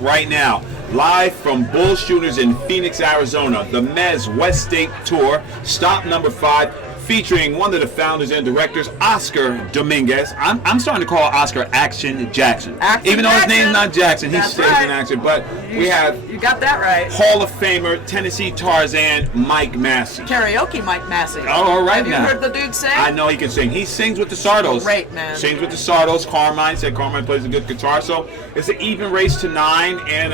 right now, live from BULLSHOOTERS in Phoenix, Arizona, the Mezz West State Tour, stop number 5, featuring one of the founders and directors, Oscar Dominguez. I'm starting to call Oscar Action Jackson. Even though his name's not Jackson, he stays in action. But we have you got that right. Hall of Famer, Tennessee Tarzan, Mike Massey. Karaoke Mike Massey. Oh, all right. Have you heard the dude sing? I know he can sing. He sings with the Sardos. Great, man. Sings with the Sardos. Carmine said Carmine plays a good guitar. So it's an even race to 9, and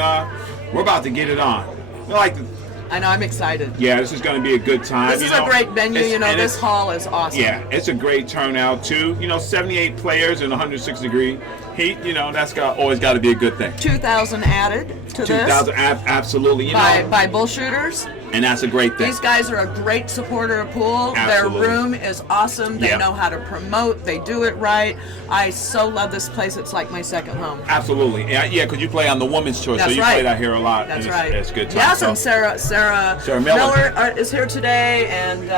we're about to get it on. We like to, I know, I'm excited. yeah, this is going to be a good time. This is a great venue. You know, this hall is awesome. Yeah, it's a great turnout too. You know, 78 players in 106-degree heat. You know, that's always got to be a good thing. 2,000 added to 2,000, this. absolutely. You know, by BULLSHOOTERS. And that's a great thing. These guys are a great supporter of pool. Absolutely. Their room is awesome. They know how to promote. They do it right. I so love this place. It's like my second home. Absolutely. Yeah, because you play on the women's tour, so you play out here a lot. That's and right. It's good time. Yes, so. and Sarah Miller is here today, and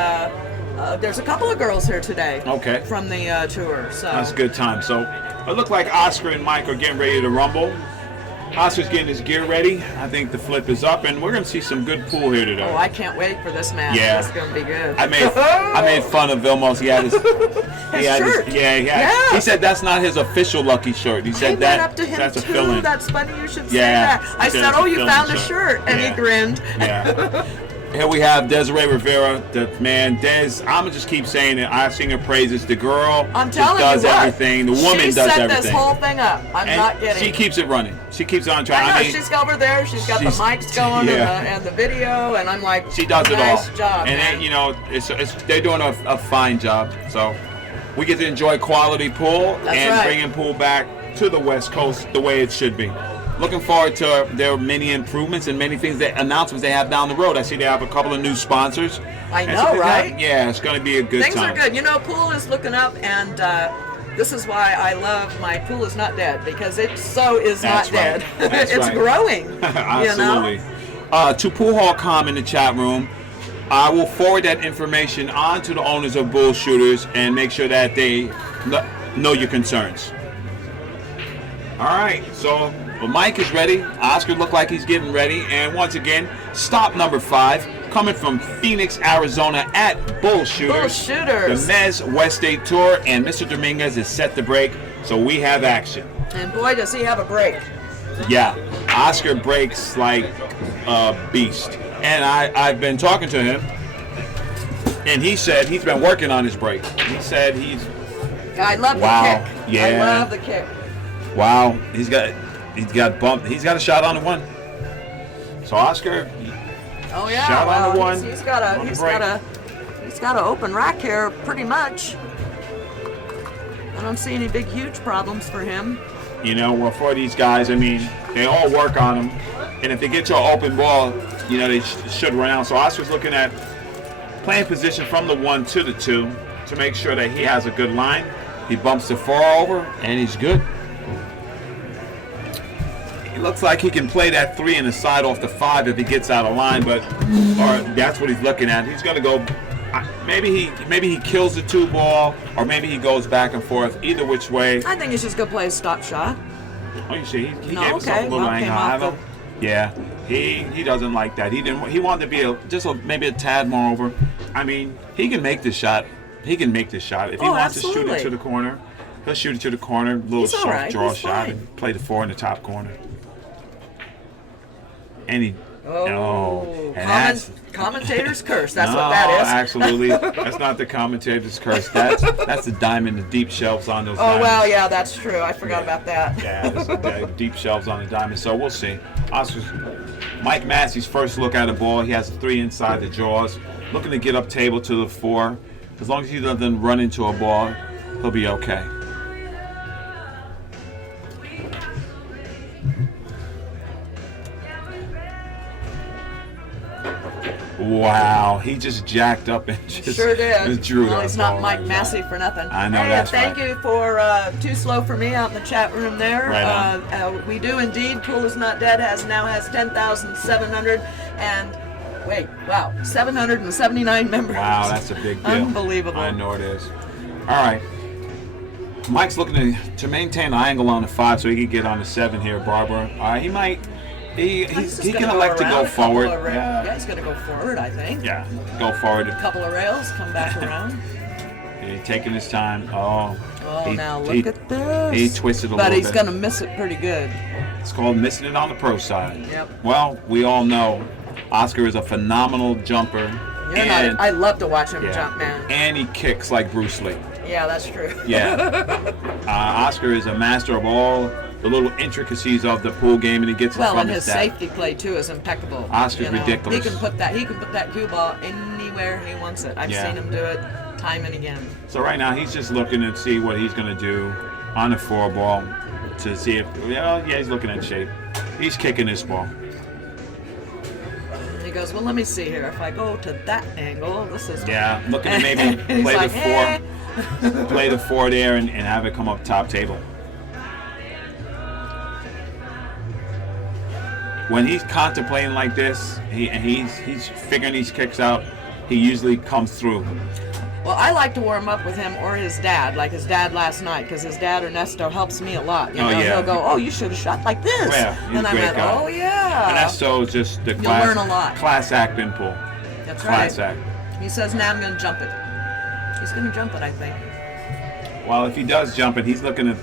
there's a couple of girls here today. Okay. From the tour. So that's a good time. So it looked like Oscar and Mike are getting ready to rumble. Oscar's getting his gear ready. I think the flip is up, and we're going to see some good pool here today. Oh, I can't wait for this match. Yeah. It's going to be good. I made fun of Vilmos. He had his shirt. He said that's not his official lucky shirt. He said went up to him that's a too. fill-in. That's funny you should say that. I said, oh, you found a shirt. And he grinned. Yeah. Here we have Desiree Rivera, the man. Des, I'm gonna just keep saying it. I sing her praises. The girl does everything. The woman does everything. She set this whole thing up. I'm not kidding. She keeps it running. She keeps it on track. I know, she's over there. She's got the mics going and the video, and I'm like, she does it all. Nice job, and man. then, you know, they're doing a fine job. So we get to enjoy quality pool bringing pool back to the West Coast the way it should be. Looking forward to their many improvements and many announcements they have down the road. I see they have a couple of new sponsors. I know, right? Yeah, it's going to be a good time. Things are good. You know, pool is looking up, and this is why I love my Pool Is Not Dead, because it is not dead. It's growing. Absolutely. You know? To Pool Hall Com in the chat room, I will forward that information on to the owners of BULLSHOOTERS and make sure that they know your concerns. All right, so Mike is ready. Oscar looked like he's getting ready. And once again, stop number 5, coming from Phoenix, Arizona at BULLSHOOTERS. The Mezz West State Tour, and Mr. Dominguez is set to break, so we have action. And boy, does he have a break. Yeah, Oscar breaks like a beast. And I've been talking to him, and he said he's been working on his break. He said I love the kick. Yeah. I love the kick. Wow, he's got bumped. He's got a shot on the 1. So Oscar, shot on the 1. He's got an open rack here, pretty much. I don't see any big, huge problems for him. You know, well, for these guys, I mean, they all work on them, and if they get to an open ball, you know, they should run out. So Oscar's looking at playing position from the 1 to the 2 to make sure that he has a good line. He bumps the 4 over, and he's good. It looks like he can play that 3 and the side off the 5 if he gets out of line, or that's what he's looking at. He's going to go. Maybe he kills the 2 ball, or maybe he goes back and forth. Either which way. I think he's just going to play a stop shot. Oh, you see, he gave himself a little angle. Yeah, he doesn't like that. He wanted to be maybe a tad more over. I mean, he can make this shot. He can make this shot if he wants to shoot it to the corner. He'll shoot it to the corner, little soft draw shot, and play the 4 in the top corner. And he, commentator's curse. That's what that is. Absolutely, that's not the commentator's curse. That's the diamond, the deep shelves on those. Oh well, yeah, that's true. I forgot about that. Yeah, the deep shelves on the diamond. So we'll see. Mike Massey's first look at the ball. He has a 3 inside the jaws, looking to get up table to the 4. As long as he doesn't run into a ball, he'll be okay. Wow, he just jacked up and just drew well, he's not Mike Massey for nothing. I know, that's thank you for Too Slow for Me out in the chat room there. Right we do indeed. Pool Is Not Dead now has 10,700 and 779 members. Wow, that's a big deal. Unbelievable. I know it is. All right. Mike's looking to maintain the angle on the 5 so he can get on the 7 here, Barbara. He might He can elect to go forward. Yeah, he's going to go forward, I think. Yeah, go forward. A couple of rails, come back around. He's taking his time. Now look at this. He twisted a little bit. But he's going to miss it pretty good. It's called missing it on the pro side. Yep. Well, we all know Oscar is a phenomenal jumper. I love to watch him jump, man. And he kicks like Bruce Lee. Yeah, that's true. Yeah. Oscar is a master of all the little intricacies of the pool game, and he gets it from and his his dad. safety play too is impeccable. Oscar's ridiculous. He can put that cue ball anywhere he wants it. I've seen him do it time and again. So right now he's just looking to see what he's going to do on the 4-ball to see if he's looking at shape. He's kicking this ball. He goes, well, let me see here. If I go to that angle, this is looking to maybe play the 4, play the 4 there and have it come up top table. When he's contemplating like this, he's figuring these kicks out, he usually comes through. Well, I like to warm up with him or his dad, like his dad last night, because his dad Ernesto helps me a lot. He'll go, you should have shot like this. Yeah, he's and a I great went, guy. oh yeah. Ernesto is just the You'll learn a lot. class act in pool. That's class right. act. He says, now I'm going to jump it. He's going to jump it, I think. Well, if he does jump it, he's looking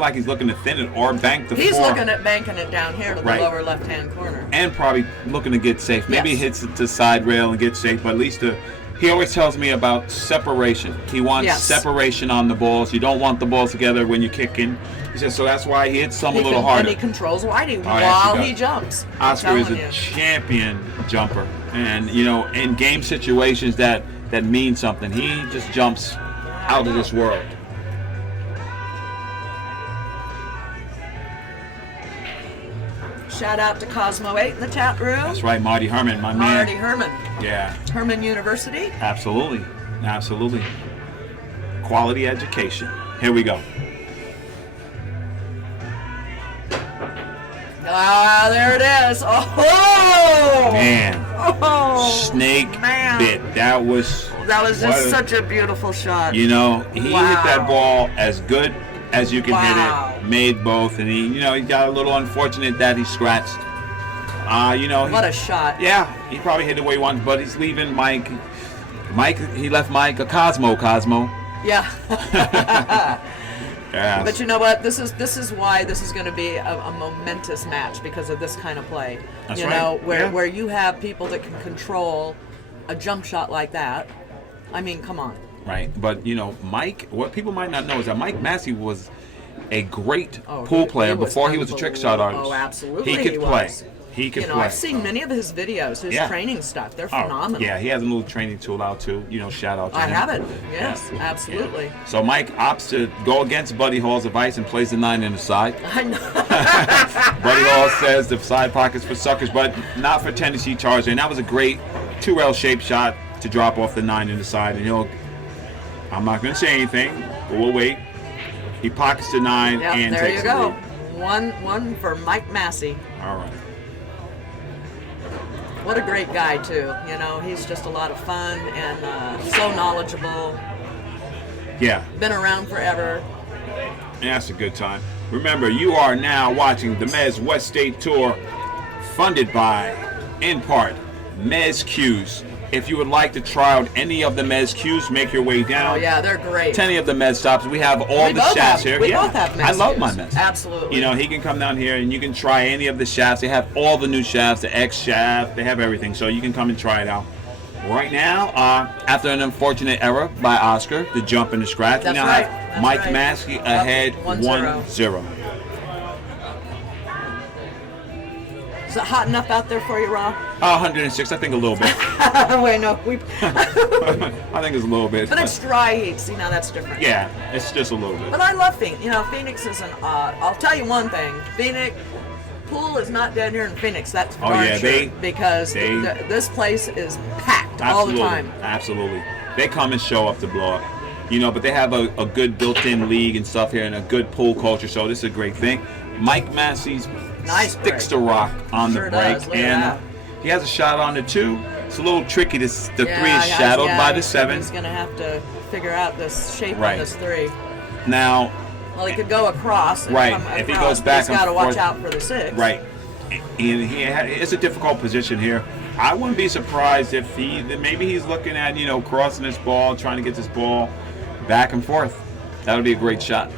like he's looking to thin it or bank the 4. He's looking at banking it down here to the lower left-hand corner. And probably looking to get safe. Maybe he hits it to side rail and gets safe, but at least he always tells me about separation. He wants separation on the balls. You don't want the balls together when you're kicking. He says, so that's why he hits some a little harder. And he controls Whitey while he jumps. Oscar is a champion jumper. And, in game situations that mean something, he just jumps out of this world. Shout out to Cosmo 8 in the chat room. That's right, Marty Herman, my man. Marty Herman. Yeah. Herman University. Absolutely. Absolutely. Quality education. Here we go. There it is. Oh! Man. Oh! Snake bit. That was just such a beautiful shot. He hit that ball as good as you can hit it, made both, and he got a little unfortunate that he scratched. What a shot! Yeah, he probably hit the way he wanted, but he's leaving Mike. He left Mike a Cosmo. Yeah. Yeah. But you know what? This is why this is going to be a momentous match because of this kind of play. That's right. Where you have people that can control a jump shot like that. I mean, come on. Right, but Mike, what people might not know is that Mike Massey was a great pool player before he was a trick shot artist. Oh, absolutely. He could play. He could play. I've seen many of his videos, his training stuff. They're phenomenal. Yeah, he has a little training tool out too. Shout out to him. I have it. Yes, absolutely. Yeah. So Mike opts to go against Buddy Hall's advice and plays the 9 in the side. I know. Buddy Hall says the side pocket's for suckers, but not for Tennessee Charger. And that was a great 2L shaped shot to drop off the 9 in the side. And I'm not going to say anything, but we'll wait. He pockets the 9 and there takes you go. the lead. One for Mike Massey. All right. What a great guy too. He's just a lot of fun and so knowledgeable. Yeah. Been around forever. Yeah, that's a good time. Remember, you are now watching the Mezz West State Tour, funded by, in part, Mezz Qs. If you would like to try out any of the Mezz Qs, make your way down. Oh yeah, they're great. 10 of the Mezz stops. We have all the shafts here. We both have Mezz I love Qs. my Mezz. Absolutely. He can come down here and you can try any of the shafts. They have all the new shafts, the X shaft. They have everything, so you can come and try it out. Right now, after an unfortunate error by Oscar, the jump and the scratch, we now have Mike Massey ahead 1-0. Is it hot enough out there for you, Rob? 106, I think a little bit. Wait, no. I think it's a little bit. But it's dry heat. See, now that's different. Yeah, it's just a little bit. But I love Phoenix. Phoenix is I'll tell you one thing. Phoenix pool is not dead here in Phoenix. That's for darn sure. Because this place is packed all the time. Absolutely. They come and show up to blow up. But they have a good built-in league and stuff here and a good pool culture, so this is a great thing. Mike Massey's sticks the rock on the break, and he has a shot on the 2. It's a little tricky. The 3 is shadowed by the 7. He's going to have to figure out this shape on this 3. Now, well, he could go across. And come if he across, goes back, he's got to watch out for the 6. Right. it's a difficult position here. I wouldn't be surprised if maybe he's looking at, crossing this ball, trying to get this ball back and forth. That would be a great shot.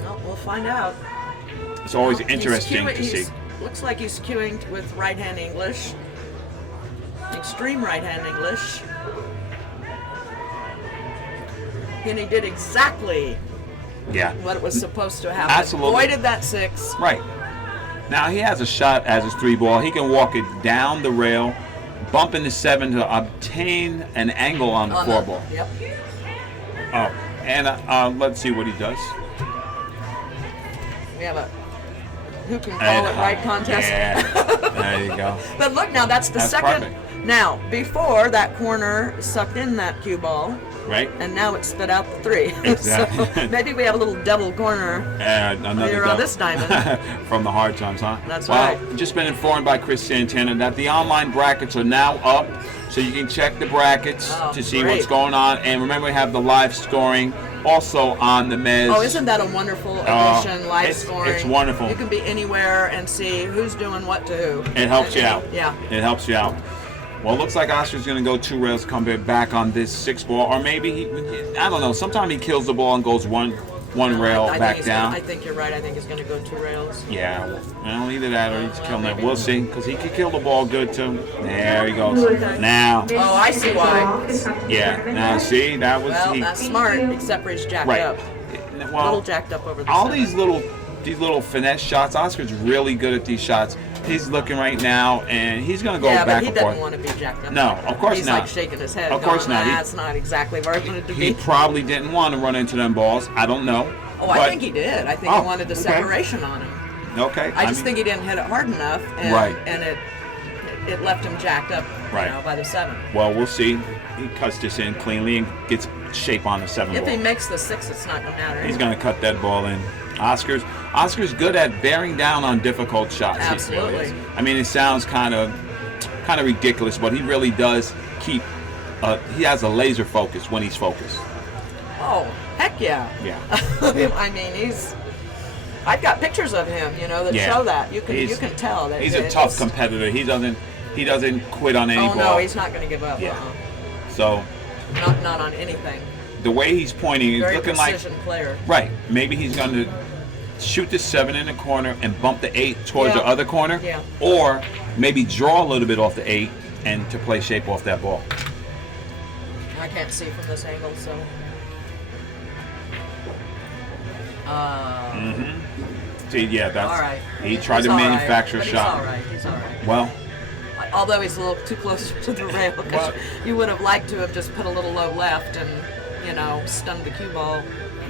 Well, we'll find out. It's always interesting to see. Looks like he's cueing with right-hand English. Extreme right-hand English. And he did exactly what was supposed to happen. Absolutely. Avoided that 6. Right. Now he has a shot as his 3 ball. He can walk it down the rail, bump into 7 to obtain an angle on the 4 ball. Yep. Oh, and let's see what he does. We have a who can call it right contest. Yeah. There you go. But look, now that's second. Perfect. Now, before that corner sucked in that cue ball. Right. And now it spit out the 3. Exactly. So maybe we have a little double corner another on this diamond. From the hard times, huh? That's right. Just been informed by Chris Santana that the online brackets are now up, so you can check the brackets to see what's going on. And remember, we have the live scoring also on the Mezz. Oh, isn't that a wonderful addition, live scoring? It's wonderful. You can be anywhere and see who's doing what to who. It helps you out. Yeah. It helps you out. Well, it looks like Oscar's going to go 2 rails, come back on this 6 ball, or maybe I don't know. Sometimes he kills the ball and goes one rail back down. I think you're right. I think he's going to go 2 rails. Yeah, well, either that or he's killing it. We'll see, because he could kill the ball good too. There he goes. Now. Oh, I see why. Yeah. Now, see, that was. Well, that's smart, except for he's jacked up. Well, a little jacked up over the all center. these little finesse shots. Oscar's really good at these shots. He's looking right now, and he's going to go back and forth. Yeah, but he doesn't want to be jacked up. No, of course he's not. He's like shaking his head. Of course not. That's not exactly where I wanted to be. He probably didn't want to run into them balls. I don't know. Oh, I think he did. I think he wanted the separation on him. Okay. I just think he didn't hit it hard enough, and it left him jacked up by the 7. Well, we'll see. He cuts this in cleanly and gets shape on the 7 ball. If he makes the 6, it's not going to matter. He's going to cut that ball in. Oscar's good at bearing down on difficult shots. Absolutely. I mean, it sounds kind of ridiculous, but he really does keep. He has a laser focus when he's focused. Oh, heck yeah. Yeah. I mean, I've got pictures of him, that show that. You can tell that he's a tough competitor. He doesn't quit on any ball. Oh no, he's not going to give up. Yeah. So. Not on anything. The way he's pointing, he's looking like player. Right. Maybe he's going to shoot the 7 in the corner and bump the 8 towards the other corner, or maybe draw a little bit off the 8 and to play shape off that ball. I can't see from this angle, so. See, yeah, that's all right. He tried to manufacture a shot. He's all right. Well, although he's a little too close to the rail, because you would have liked to have just put a little low left and stunned the cue ball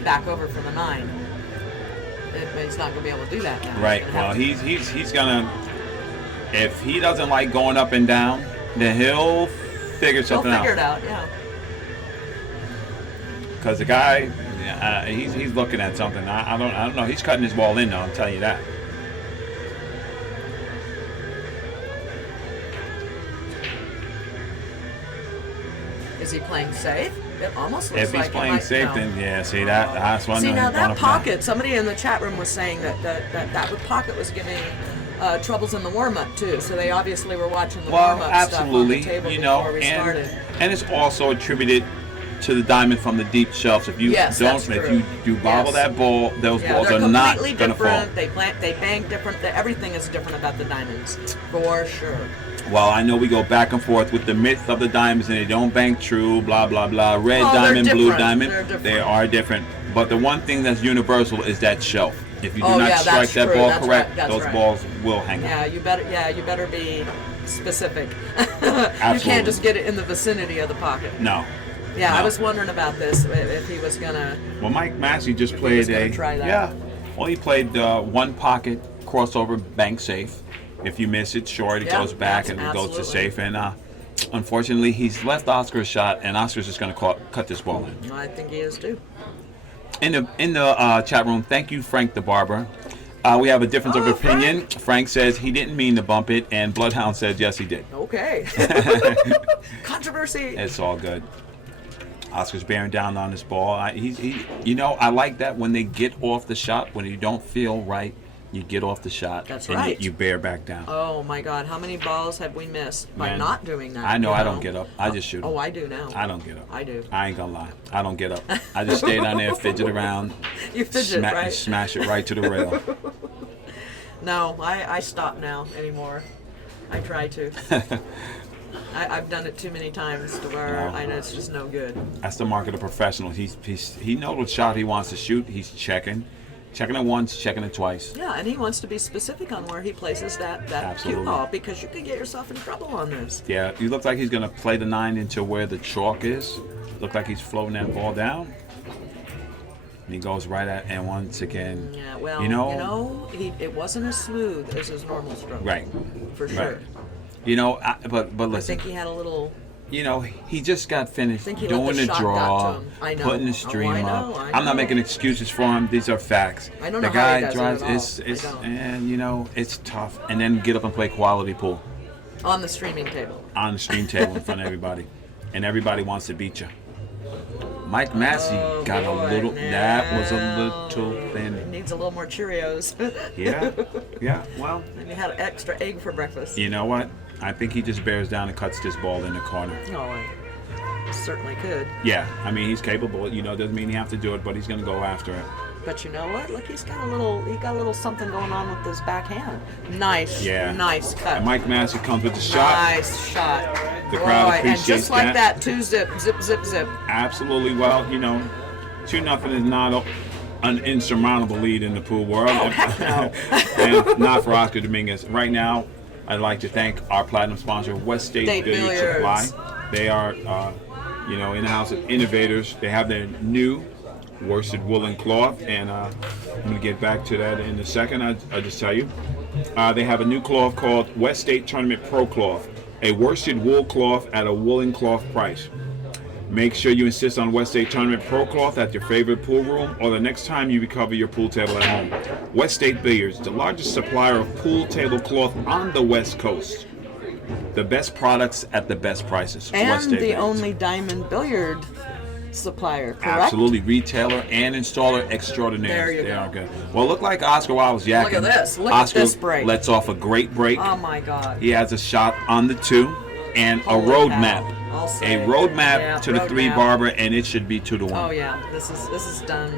back over for the 9. He's not going to be able to do that now. Right. Well, he's gonna. If he doesn't like going up and down, then he'll figure something out. He'll figure it out, yeah. Because the guy, he's looking at something. I don't know. He's cutting his ball in, though. I'll tell you that. Is he playing safe? It almost looks if he's like playing safe, then see that's one. See, now that pocket, somebody in the chat room was saying that pocket was giving troubles in the warm-up too. So they obviously were watching the warm-up stuff on the table before we started. And it's also attributed to the diamond from the deep shelves. If you if you bobble that ball, those balls are not going to fall. They bang different. Everything is different about the diamonds, for sure. Well, I know we go back and forth with the myth of the diamonds and they don't bang true, blah, blah, blah. Red diamond, blue diamond, they are different. But the one thing that's universul is that shelf. If you do not strike that ball correct, those balls will hang out. You better be specific. You can't just get it in the vicinity of the pocket. No. Yeah, no. I was wondering about this, if he was going to... Well, Mike Massey just played try that. Yeah. Well, he played one pocket crossover bank safe. If you miss it short, it goes back and it goes to safe. And unfortunately, he's left Oscar a shot, and Oscar's just going to cut this ball in. I think he is too. In the chat room, thank you, Frank the Barber. We have a difference of opinion. Frank says he didn't mean to bump it, and Bloodhound says yes, he did. Okay. Controversy. It's all good. Oscar's bearing down on this ball. I like that when they get off the shot, when you don't feel right. you get off the shot. That's and right. You bear back down. Oh my God, how many balls have we missed by Man, not doing that? I know I don't get up. I just shoot 'em. Oh, I do now. I don't get up. I do. I ain't gonna lie. I don't get up. I just stay down there, fidget around. You fidget, right? Smash it right to the rail. No, I stop now anymore. I try to. I've done it too many times to where No. I know it's just no good. That's the mark of the professional. He knows what shot he wants to shoot. He's checking it once, checking it twice. Yeah, and he wants to be specific on where he places that cue Absolutely. ball because you can get yourself in trouble on this. Yeah, he looks like he's gonna play the 9 into where the chalk is. Look like he's floating that ball down. And he goes right at, and once again, Yeah, well, it wasn't as smooth as his normal stroke. right, For sure. right. You know, but I listen, think he had a little. you know, he just got finished think he let doing the the shot draw, got to him. I know. putting the Oh, stream I know, up. I I'm not know. making excuses for him. These are facts. I don't the know how guy he does it drives. at all. It's I don't. and you know it's tough. And then get up and play quality pool On the streaming table. on the stream table in front of everybody, and everybody wants to beat you. Mike Massey got boy, a little. That was a no. little He thin. needs a little more Cheerios. Yeah. Well, And he had an extra egg for breakfast. you know what? I think he just bears down and cuts this ball in the corner. Oh, I certainly could. Yeah, I mean he's capable. You know, doesn't mean he have to do it, but he's gonna go after it. But you know what? Look, he got a little something going on with his backhand. Nice. Yeah. Nice cut. And Mike Massey comes with the shot. Nice shot. The crowd Boy, and appreciates just like that. that, 2 zip, zip, zip, zip. Absolutely. Well, you know, 2-0 is not an insurmountable lead in the pool world. Oh, heck no. And not for Oscar Dominguez. Right now, I'd like to thank our platinum sponsor, West State Billiards Billiards. Supply. They are, in the house of innovators. They have their new worsted woolen cloth, and I'm going to get back to that in a second. I'll just tell you. They have a new cloth called West State Tournament Pro Cloth, a worsted wool cloth at a woolen cloth price. Make sure you insist on West State Tournament Pro Cloth at your favorite pool room or the next time you recover your pool table at home. West State Billiards, the largest supplier of pool table cloth on the West Coast. The best products at the best prices. And West State the Billiards. only diamond billiard supplier, correct? Absolutely, retailer and installer extraordinaire. There you They go. are good. Well, look like Oscar while I was yakking. Look at this. Look Oscar at this break. lets off a great break. Oh my God. He has a shot on the 2 and Holy a road cow. map. I'll say. A road map Yeah, to the road 3 map. barber, and it should be 2-1. Oh yeah, this is done.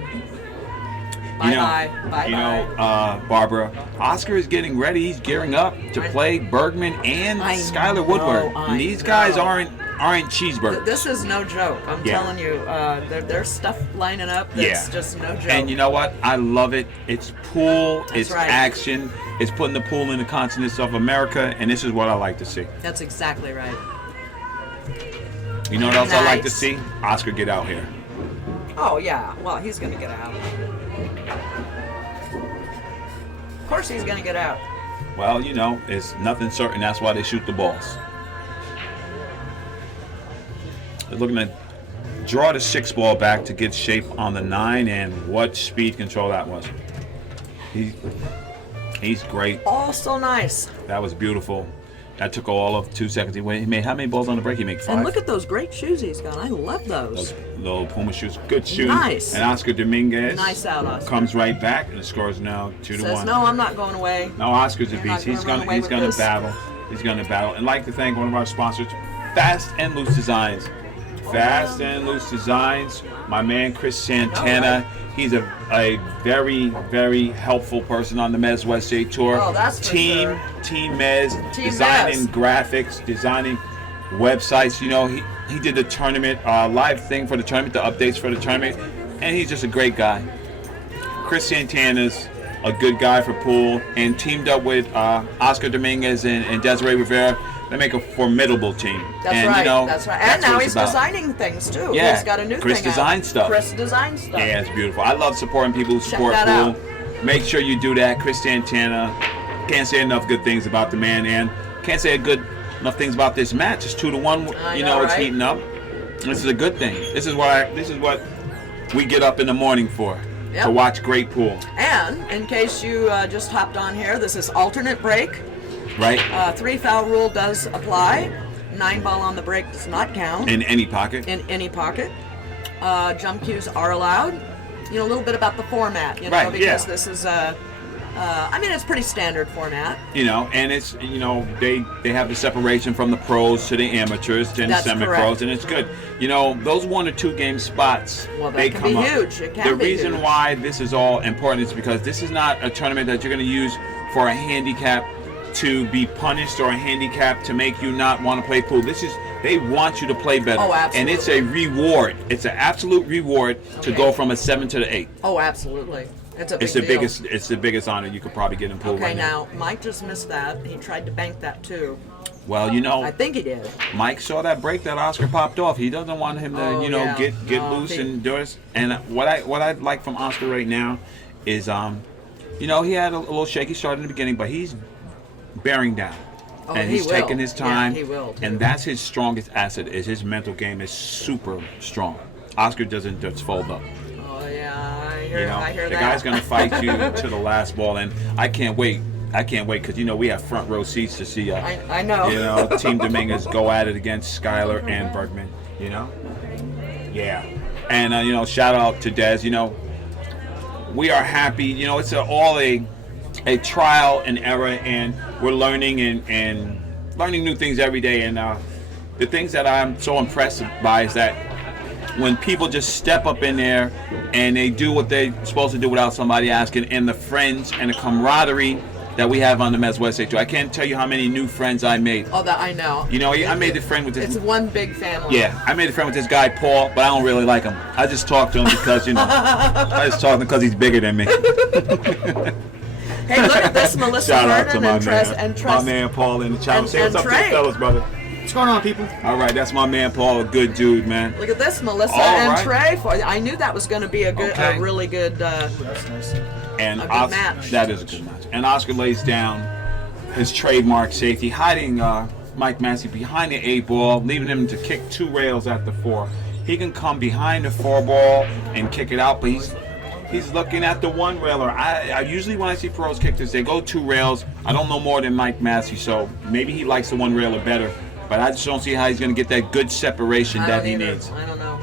You know, Bye. Barbara, Oscar is getting ready. He's gearing up to play Bergman and I Skylar know, Woodward. I These guys know. aren't cheeseburgers. This is no joke. I'm Yeah. telling you, there's stuff lining up that's just no joke. And you know what? I love it. It's pool. It's right. action. It's putting the pool in the continents of America, and this is what I like to see. That's exactly right. You know what else I like to Nice. see? Oscar get out here. Oh yeah. Well, he's gonna get out. Of course, he's gonna get out. Well, you know, it's nothing certain. That's why they shoot the balls. They're looking to draw the 6 ball back to get shape on the 9, and what speed control that was. He's great. Oh, so nice. That was beautiful. That took all of 2 seconds. He made how many balls on the break? He made 5. And look at those great shoes he's got. I love those. Those little Puma shoes. Good shooting. Nice. And Oscar Dominguez Nice out, Oscar. comes right back, and the score is now 2-1. Says, no, I'm not going away. No, Oscar's a You're not beast. He's gonna run gonna away he's with gonna this. battle. He's gonna battle. And I'd like to thank one of our sponsors, Fast and Loose Designs. Fast and Loose Designs. My man Chris Santana. He's a very, very helpful person on the Mezz West State Tour. Oh, that's for sure. Team Mezz, Team designing Mezz. graphics, designing websites. You know, he did the tournament, live thing for the tournament, the updates for the tournament, and he's just a great guy. Chris Santana's a good guy for pool, and teamed up with Oscar Dominguez and Desiree Rivera. They make a formidable team. That's and, right. You know, that's right. that's And now what he's it's about. designing things too. Yeah. He's got a new Chris thing out. design stuff. Chris design stuff. Yeah, it's beautiful. I love supporting people who support that pool. out. Make sure you do that. Chris Santana. Can't say enough good things about the man, and can't say enough things about this match. It's 2-1. I know, It's right? heating up. This is a good thing. This is what we get up in the morning for. Yep. To watch great pool. And in case you just hopped on here, this is alternate break. Right? 3 foul rule does apply. 9 ball on the break does not count. In any pocket. In any pocket. Jump cues are allowed. You know, a little bit about the format, you know, Right, because yeah. this is I mean, it's pretty standard format. You know, and it's, you know, they have the separation from the pros to the amateurs to the That's semi-pros, correct. and it's good. You know, those 1 or 2 game spots, Well, they that come can be up. huge. It can The be reason huge. why this is all important is because this is not a tournament that you're going to use for a handicap to be punished or a handicap to make you not want to play pool. This is, they want you to play better. Oh, and it's a reward. It's an absolute reward to Okay. go from a 7 to the 8. Oh, absolutely. It's a big It's the deal. biggest. It's the biggest honor you could probably get in pool Okay, right now. now Mike just missed that. He tried to bank that too. Well, you know, I think he did. Mike saw that break that Oscar popped off. He doesn't want him to, Oh, you know, yeah. get No, loose he- and do this. And what I like from Oscar right now is, you know, he had a little shaky start in the beginning, but he's bearing down. Oh, And he he's will. taking his time. Yeah, he will, too. And that's his strongest asset. Is his mental game is super strong. Oscar doesn't just fold up. Oh yeah, I You hear, know, I hear the that. guy's gonna fight you to the last ball, and I can't wait. I can't wait because, you know, we have front row seats to see, I know. you know, Team Dominguez go at it against Skylar and Bergman. You know, yeah. And you know, shout out to Des. You know, we are happy. You know, it's all a trial and error, and we're learning and learning new things every day. And the things that I'm so impressed by is that when people just step up in there and they do what they're supposed to do without somebody asking, and the friends and the camaraderie that we have on the MWST. I can't tell you how many new friends I made. Oh, that I know. You know, I made a friend with this. It's one big family. Yeah, I made a friend with this guy Paul, but I don't really like him. I just talk to him because, you know, I just talk to him because he's bigger than me. Hey, look at this, Melissa Shout out to Vernon my and Tress man, and my Tress. man Paul in the chat. and- Say what's and up to the Trey. fellas, brother. What's going on, people? All right, that's my man Paul, a good dude, man. Look at this, Melissa All and right. Trey. I knew that was going to be a good, Okay. a really good. That's nice. And A good match. That is a good match. And Oscar lays down his trademark safety, hiding Mike Massey behind the 8 ball, leaving him to kick 2 rails at the 4. He can come behind the 4 ball and kick it out, but he's looking at the 1 railer. I usually, when I see pros kick this, they go 2 rails. I don't know more than Mike Massey, so maybe he likes the 1 railer better. But I just don't see how he's going to get that good separation I that don't he either. needs. I don't know.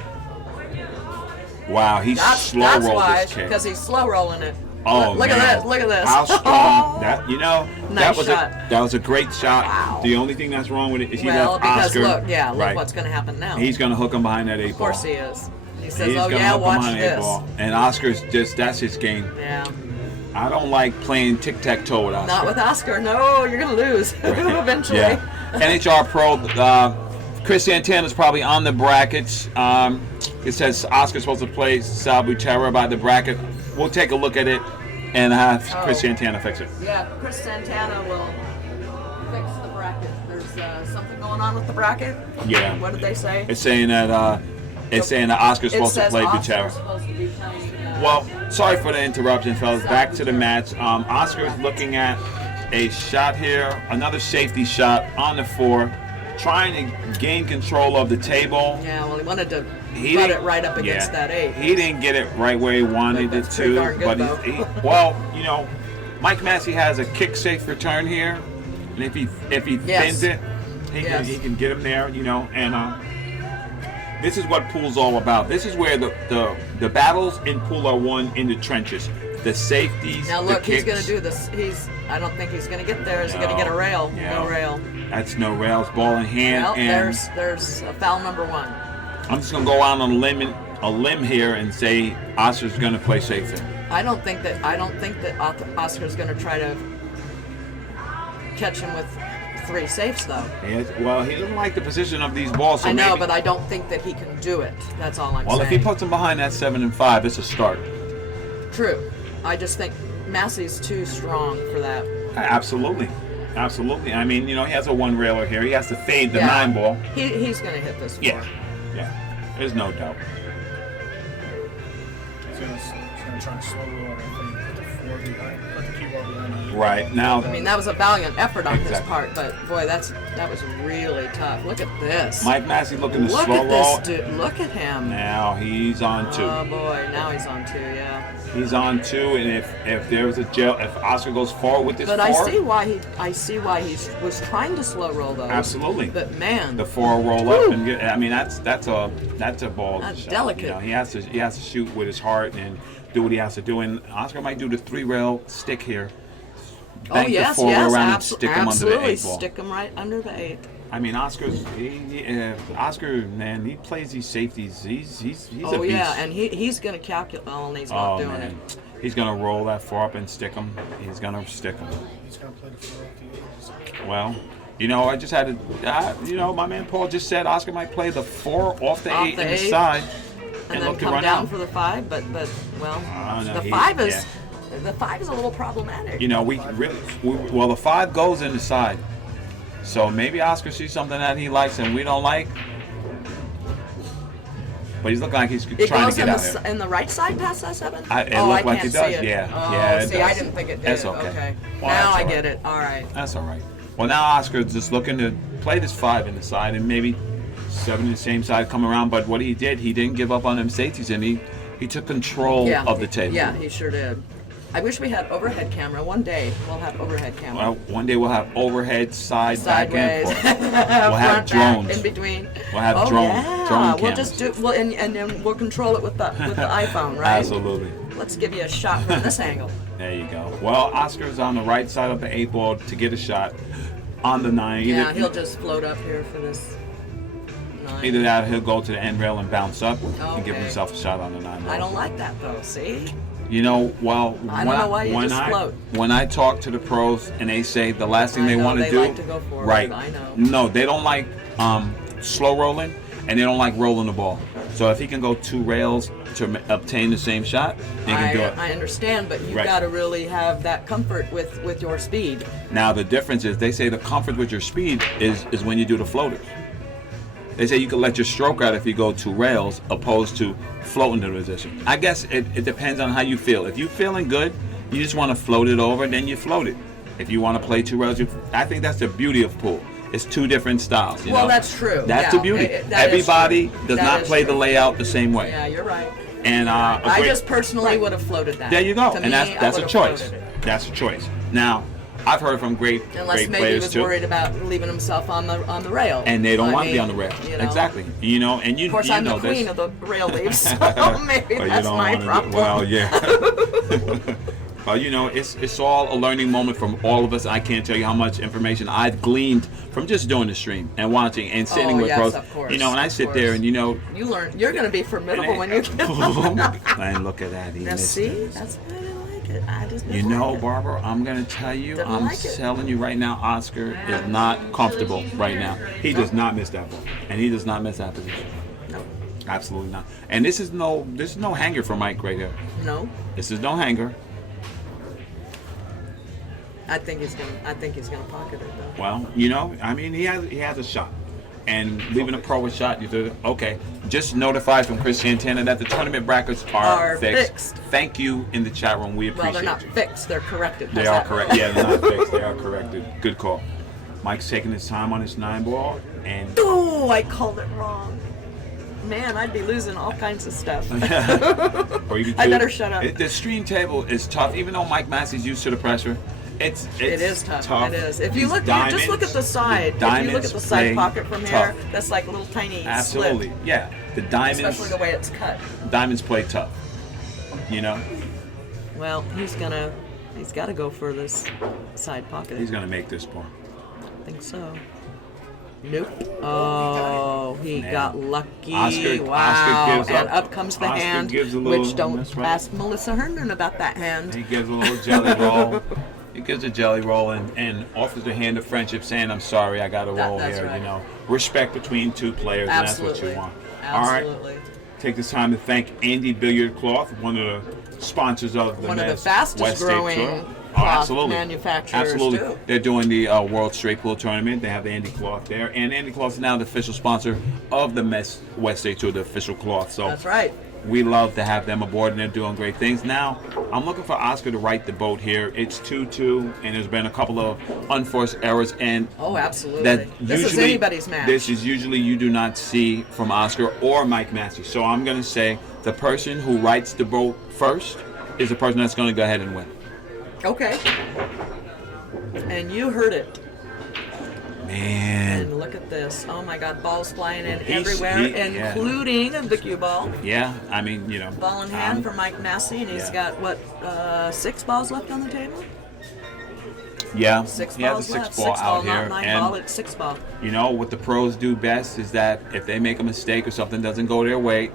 Wow, he's slow That's rolled why, this kick. because he's slow rolling it. Oh, look man. at this! Look at this! How strong that, you know, Nice that shot. was a great shot. Wow. The only thing that's wrong with it is he Well, left because Oscar. look right. what's going to happen now. He's going to hook him behind that 8 ball. Of course he is. He says, He's "Oh gonna yeah, hook him watch behind the 8 this." ball. And Oscar's just, that's his game. Yeah. I don't like playing tic-tac-toe with Oscar. Not with Oscar. No, you're going to lose eventually. Yeah. NHR Pro, Chris Santana's probably on the brackets. It says Oscar's supposed to play Sal Butera by the bracket. We'll take a look at it and have Chris Santana fix it. Yeah, Chris Santana will fix the bracket. There's something going on with the bracket. Yeah. What did they say? It's saying that Oscar's It supposed to says play Oscar's Butera. supposed to be playing, Well, sorry for the interruption, fellas. Back to the match. Oscar is looking at a shot here, another safety shot on the 4, trying to gain control of the table. yeah, well, he wanted to He put didn't- it right up against yeah, that 8. He didn't get it right where he wanted it That's pretty to, darn good, but though. well, you know, Mike Massey has a kick safe return here, and if he Yes. fins it, Yes. he can get him there, you know, and this is what pool's all about. This is where the battles in pool are won in the trenches. The safeties, Now the look, he's kicks. going to do this. I don't think he's going to get there. He's going to get a rail. Yeah. No rail. That's no rails, ball in hand, Well, and there's foul number 1. I'm just gonna go out on a limb here and say Oscar's gonna play safe there. I don't think that Oscar's going to try to catch him with 3 safes though. Well, he doesn't like the position of these balls. So I know, maybe, but I don't think that he can do it. That's all I'm well, saying. if he puts him behind that 7 and 5, it's a start. True. I just think Massey's too strong for that. Absolutely. I mean, you know, he has a 1 railer here. He has to fade the Yeah. 9 ball. He's going to hit this 4. Yeah. There's no doubt. He's gonna try to slow roll it, I think. Put the 4 behind, put the cue ball behind him. Right now, I mean, that was a valiant effort on his Exactly. part, but boy, that was really tough. Look at this. Mike Massey looking to Look slow at roll. this dude. Look at him. Now he's on 2. Oh boy, now he's on 2. Yeah. He's on 2, and if there was if Oscar goes forward with this But 4, I see why he was trying to slow roll those. absolutely. But man, The 4 roll up and get. I mean, that's a ball. That's shot. delicate. You know, he has to shoot with his heart and do what he has to do. And Oscar might do the 3 rail stick here, bank the 4 around and stick him under the absolutely. 8 ball. Stick him right under the 8. I mean, Oscar, man, he plays these safeties. He's a beast. Oh yeah, and he's gonna calculate. Oh, and he's not doing man. it. He's gonna roll that 4 up and stick him. He's gonna stick him. He's gonna play the 4 up the 8. Well, you know, I just had to. You know, my man Paul just said Oscar might play the 4 off the 8 inside and then look to come run down out. for the 5. But well, no, the 5 is the 5 is a little problematic. You know, well, the 5 goes in the side. So maybe Oscar sees something that he likes and we don't like. But he's looking like he's trying to get out here. In the right side past that 7? It looked like he does. Yeah. Oh, yeah, it see, does. I didn't think it did. That's okay. Well, now that's I all get right. it. All right. That's all right. Well, now Oscar's just looking to play this 5 in the side and maybe 7 in the same side come around. But what he didn't give up on them safeties and he took control of the table. Yeah, he sure did. I wish we had overhead camera. One day we'll have overhead camera. Well, one day we'll have overhead, side, back, and Sideways. forth. We'll have Front, back, drones. in between. We'll have Oh, drone yeah. We'll cameras. just and then we'll control it with the iPhone, right? Absolutely. Let's give you a shot from this angle. There you go. Well, Oscar's on the right side of the 8 ball to get a shot on the 9. Yeah, he'll just float up here for this 9. Either that or he'll go to the end rail and bounce up and give Okay. himself a shot on the 9 ball. I don't like that though. See? You know, well, I don't know why you just float. when I talk to the pros and they say the last thing they want to do, like to go forward, right? I know. No, they don't like slow rolling and they don't like rolling the ball. So if he can go 2 rails to obtain the same shot, he can do it. I understand, but you Right. got to really have that comfort with your speed. Now the difference is they say the comfort with your speed is when you do the floaters. They say you can let your stroke out if you go 2 rails opposed to floating the position. I guess it depends on how you feel. If you're feeling good, you just want to float it over, then you float it. If you want to play 2 rails, I think that's the beauty of pool. It's 2 different styles. You know? That's true. That's Yeah, the beauty. that is Everybody true. does That not is play the true. layout the same way. Yeah, you're right. And I just personally would have floated that. there you go. To And me, that's I a would've choice. floated it. That's a choice. Now, I've heard from great Unless maybe he players was too. worried about leaving himself on the rail. And they don't I want to be mean, on the rail. you know. Exactly. You know, and you Of course, you I'm know the queen this. of the rail leaves, so maybe Well, you that's don't my wanna do- problem. Well, yeah. Well, you know, it's all a learning moment from all of us. I can't tell you how much information I've gleaned from just doing the stream and watching and sitting with yes, pros. of course, You know, and I of sit there course. and you know, You learn. You're going to be formidable when you get and look at that. He Now, missed see, it. that's why I didn't like it. I just You didn't know, like it. Barbara, I'm gonna tell you, Didn't I'm like it. telling you right now, Oscar is not comfortable right now. He does not miss that ball, and he does not miss that position. No. Absolutely not. And this is no hanger for Mike right here. No. This is no hanger. I think he's gonna pocket it though. Well, you know, I mean, he has a shot. And leaving a pro a shot, you do okay. Just notify from Chris Santana that the tournament brackets are fixed. Thank you in the chat room. We appreciate Well, they're not you. fixed. They're corrected. They are correct. Yeah, they're not fixed. They are corrected. Good call. Mike's taking his time on his 9 ball, and Oh, I called it wrong. Man, I'd be losing all kinds of stuff. or you I better shut up. The stream table is tough, even though Mike Massey's used to the pressure. It is tough. It is. If you These look, just look at the side. If you look diamonds at the side play pocket from tough. here, that's like a little tiny Absolutely, slit. yeah. The diamonds, Especially the way it's cut. diamonds play tough. You know, Well, he's got to go for this side pocket. he's gonna make this ball. I think so. Nope. Oh, he Man. got lucky. Oscar Wow. gives and up. up comes the Oscar hand, gives a little- which don't that's right. ask Melissa Herndon about that He hand. gives a little jelly roll. He gives a jelly roll and offers the hand of friendship, saying, "I'm sorry, I got to roll That's here." right. You know, respect between 2 players, and that's what Absolutely. you want. Absolutely. All right. Take this time to thank Andy Billiard Cloth, one of the sponsors of the One of the Mezz fastest West State growing Tour. cloth manufacturers, Absolutely. too. They're doing the World Straight Pool Tournament. They have the Andy Cloth there, and Andy Cloth is now the official sponsor of the Mezz West State Tour, the official cloth. So That's right. we love to have them aboard, and they're doing great things. Now, I'm looking for Oscar to right the boat here. It's 2-2, and there's been a couple of unforced errors, and Oh, absolutely. that This is usually anybody's match. This is usually you do not see from Oscar or Mike Massey. So I'm going to say the person who rights the boat first is the person that's going to go ahead and win. Okay. And you heard it. Man. And look at this. Oh my God, balls flying in He's- everywhere, yeah. including the cue ball. Yeah, I mean, you know. Ball in hand for Mike Massey, and he's yeah. got, what, 6 balls left on the table? Yeah, Six he has a balls six left. ball Six out ball, here, not 9 and ball. It's 6 ball. you know what the pros do best is that if they make a mistake or something doesn't go their way,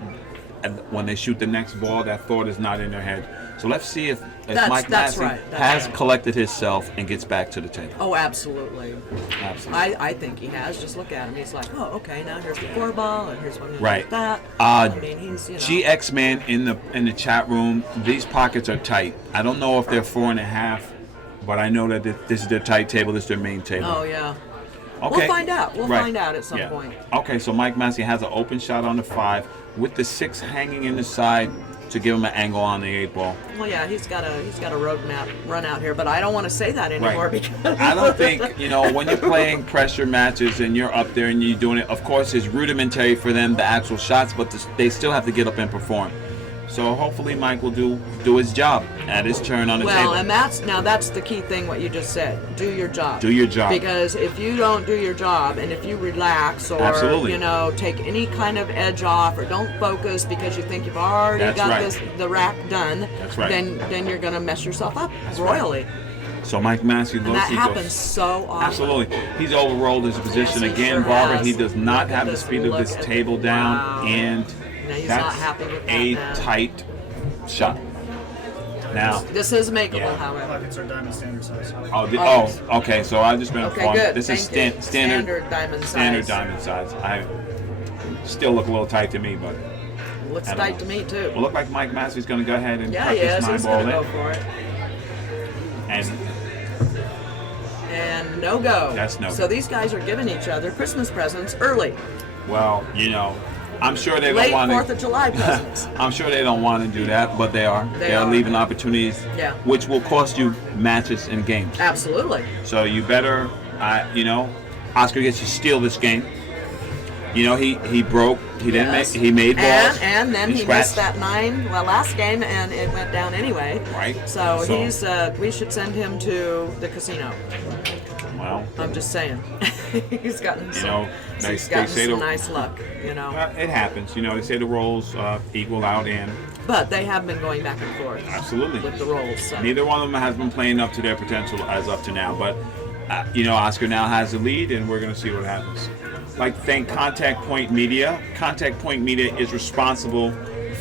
and when they shoot the next ball, that thought is not in their head. So let's see if Mike That's Massey right. has collected himself and gets back to the table. Oh, absolutely. Absolutely. I think he has. Just look at him. He's like, oh, okay, now here's the 4 ball, and here's one Right. like that. I mean, he's, you know. GX Man in the chat room. These pockets are tight. I don't know if they're 4.5, but I know that this is their tight table. This is their main table. Oh, yeah. Okay. We'll find out. We'll Right. find out at some Yeah. point. Okay, so Mike Massey has an open shot on the 5 with the 6 hanging in the side to give him an angle on the 8 ball. Well, yeah, he's got a roadmap run out here, but I don't want to say that anymore Right. because I don't think, when you're playing pressure matches and you're up there and you're doing it, of course it's rudimentary for them, the actual shots, but they still have to get up and perform. So hopefully Mike will do his job at his turn on the table. Well, and that's the key thing, what you just said. Do your job. Do your job. Because if you don't do your job, and if you relax or Absolutely. take any kind of edge off, or don't focus because you think you've already That's got right. the rack done, That's right. then you're gonna mess yourself up That's royally. So Mike Massey And looks. that he happens goes- so often. Absolutely. He's overrolled his position Yes, he again, sure Barbara. has. He does not Look at have the this. speed of Look this at- table down, wow. and Now he's that's not happy with that a now. tight shot. Now, This is makeable, Yeah. however. Pockets are diamond standard size. okay. So I've just been Okay, informed. good. This is Thank you. standard diamond standard size. diamond size. I still look a little tight to me, but Looks I don't tight know. to me too. it look like Mike Massey's going to go ahead and Yeah, cut he this is. 9 He's ball gonna go in, for it. and And no go. That's no So go. these guys are giving each other Christmas presents early. well, I'm sure they Late don't want 4th of July presents. I'm sure they don't want to do that, but they are. They They are are. leaving opportunities, Yeah. which will cost you matches and games. Absolutely. So you better, Oscar gets to steal this game. He broke. He didn't Yes. make. He made balls. And then he scratched. missed that 9 last game, and it went down anyway. Right. So, So- we should send him to the casino. Well, I'm just saying. He's gotten some, they he's gotten say some the- nice luck, it happens. They say the roles equal out, and But they have been going back and forth absolutely. with the rolls. So. Neither one of them has been playing up to their potential as up to now. But, Oscar now has the lead, and we're going to see what happens. I'd like to thank Contact Point Media. Contact Point Media is responsible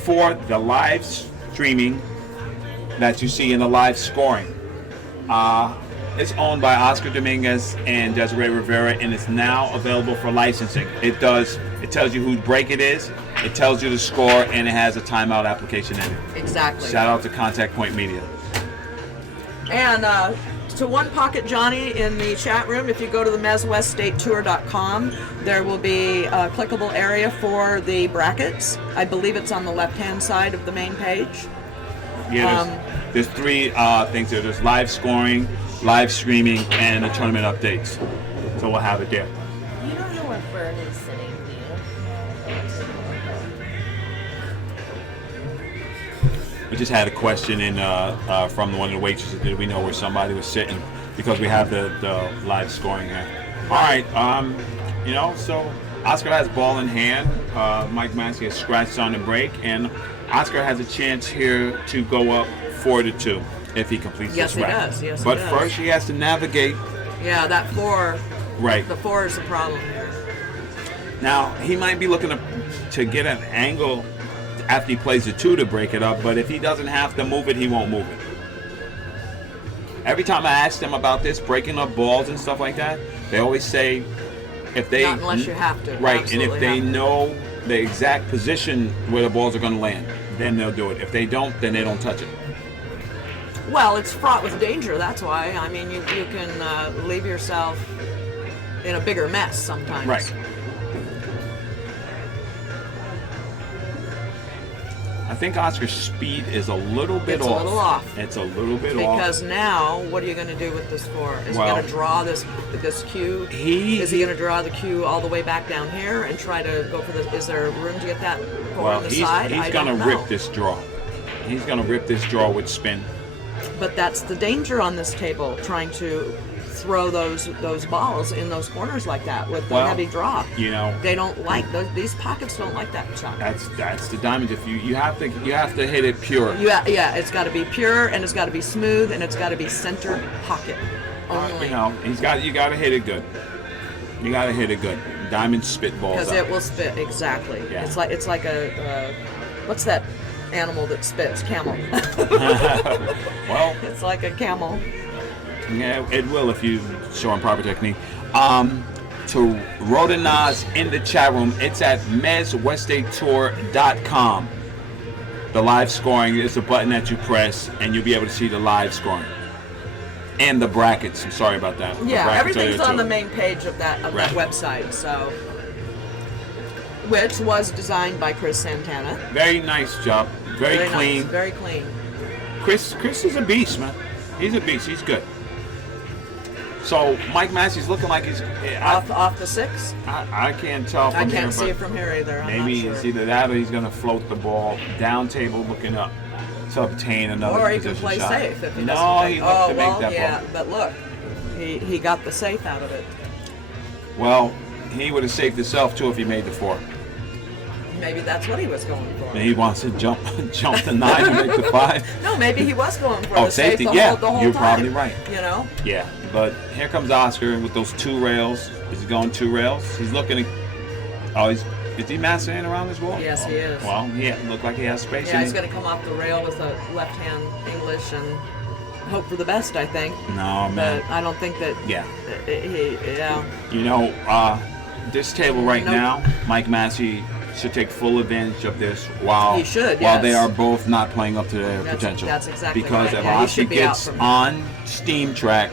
for the live streaming that you see in the live scoring. It's owned by Oscar Dominguez and Desiree Rivera, and it's now available for licensing. It tells you whose break it is, it tells you the score, and it has a timeout application in it. Exactly. Shout out to Contact Point Media. And to One Pocket Johnny in the chat room, if you go to the MWST there will be a clickable area for the brackets. I believe it's on the left-hand side of the main page. Yeah, there's 3 things there. There's live scoring, live streaming, and the tournament updates. So we'll have it there. You don't know where Fern is sitting, do you? We just had a question in from one of the waitresses. Did we know where somebody was sitting? Because we have the live scoring there. All right. So Oscar has ball in hand. Mike Massey has scratched on the break, and Oscar has a chance here to go up 4-2 if he completes Yes, this he rack. does. Yes, he but does. first, he has to navigate. Yeah, that 4. Right. The 4 is the problem here. Now, he might be looking to get an angle after he plays the 2 to break it up, but if he doesn't have to move it, he won't move it. Every time I ask them about this, breaking up balls and stuff like that, they always say if they... Not unless you have to. Right, and Absolutely if they have to. know the exact position where the balls are going to land, then they'll do it. If they don't, then they don't touch it. Well, it's fraught with danger, that's why. I mean, you can leave yourself in a bigger mess sometimes. Right. I think Oscar's speed is a little bit It's off. a little off. It's a little bit off. Because now, what are you going to do with this 4? Is he Well, going to draw this cue? Is he going to draw the cue all the way back down here and try to go for the? Is there room to get that 4 Well, on the he's side? I going to don't rip know. this draw. He's going to rip this draw with spin. But that's the danger on this table, trying to throw those balls in those corners like that with the Well, heavy draw. They don't like those. These pockets don't like that shot. That's the diamond. If you have to hit it pure. Yeah, it's got to be pure, and it's got to be smooth, and it's got to be center pocket. Only. You know, you got to hit it good. You got to hit it good. Diamond spitballs Because up. it will spit exactly. Yeah. It's like a what's that animal that spits? Camel. Well, It's like a camel. yeah, it will if you show him proper technique. To Rhoda Nas in the chat room, it's at MWST.com. The live scoring is a button that you press, and you'll be able to see the live scoring and the brackets. I'm sorry about that. The Yeah, brackets are everything's there on too. the main page of that Right. website. So, which was designed by Chris Santana. Very nice job. Very clean. Nice, very clean. Chris is a beast, man. He's a beast. He's good. So Mike Massey's looking like he's. Off the 6. I can't tell from I here, can't see but it from here either. I'm maybe not sure. it's either that or he's going to float the ball down table looking up to obtain another Or he can position play shot. safe if he No, doesn't take. he looked to well, make that yeah, ball. but look, he got the safe out of it. Well, he would have saved himself too if he made the 4. Maybe that's what he was going for. And he wants to jump the 9 and make the 5. No, maybe he was going for Oh, the safe safety, the yeah, whole you're time. probably right. You know? Yeah, but here comes Oscar with those 2 rails. Is he going 2 rails? He's looking at. Oh, is he massing around this wall? Yes, he is. Well, he look like he has space. Yeah, in he's it. going to come off the rail with a left-hand English and hope for the best, I think. No, man. But I don't think that Yeah. yeah. You know, this table right Nope. now, Mike Massey should take full advantage of this while He should, while they yes. are both not playing up to their potential. That's exactly because right. if Yeah, he Oscar should be out gets from- on steam track,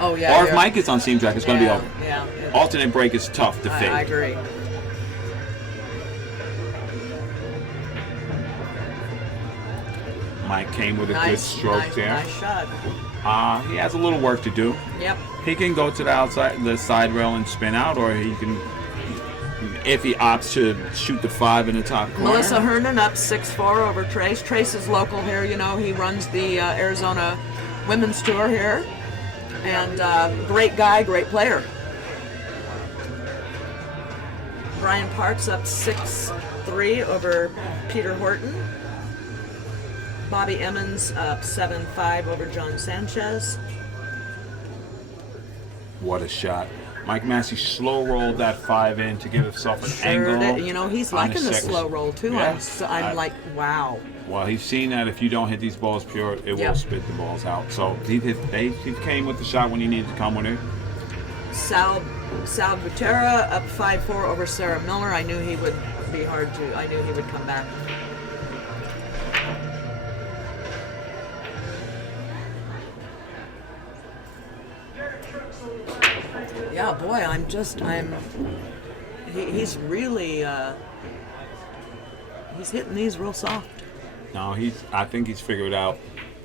Oh, yeah. or if you're- Mike gets on steam track, it's going to be over. Yeah. Alternate break is tough to fake. I agree. Mike came with a good stroke there. Nice shot. He has a little work to do. Yep. He can go to the side rail and spin out, or he can, if he opts to shoot the 5 in the top corner. Melissa Hernan up 6-4 over Trace. Trace is local here. You know, he runs the Arizona Women's Tour here. And great guy, great player. Brian Parks up 6-3 over Peter Horton. Bobby Emmons up 7-5 over John Sanchez. What a shot. Mike Massey slow rolled that 5 in to give himself an Sure angle. did. You know, he's on liking the second- slow roll too. Yeah. I'm like, wow. Well, he's seen that if you don't hit these balls pure, it Yeah. will spit the balls out. So he came with the shot when he needed to come with it. Sal Butera up 5-4 over Sarah Miller. I knew he would be hard to. I knew he would come back. Yeah, boy, he's really, he's hitting these real soft. No, I think he's figured out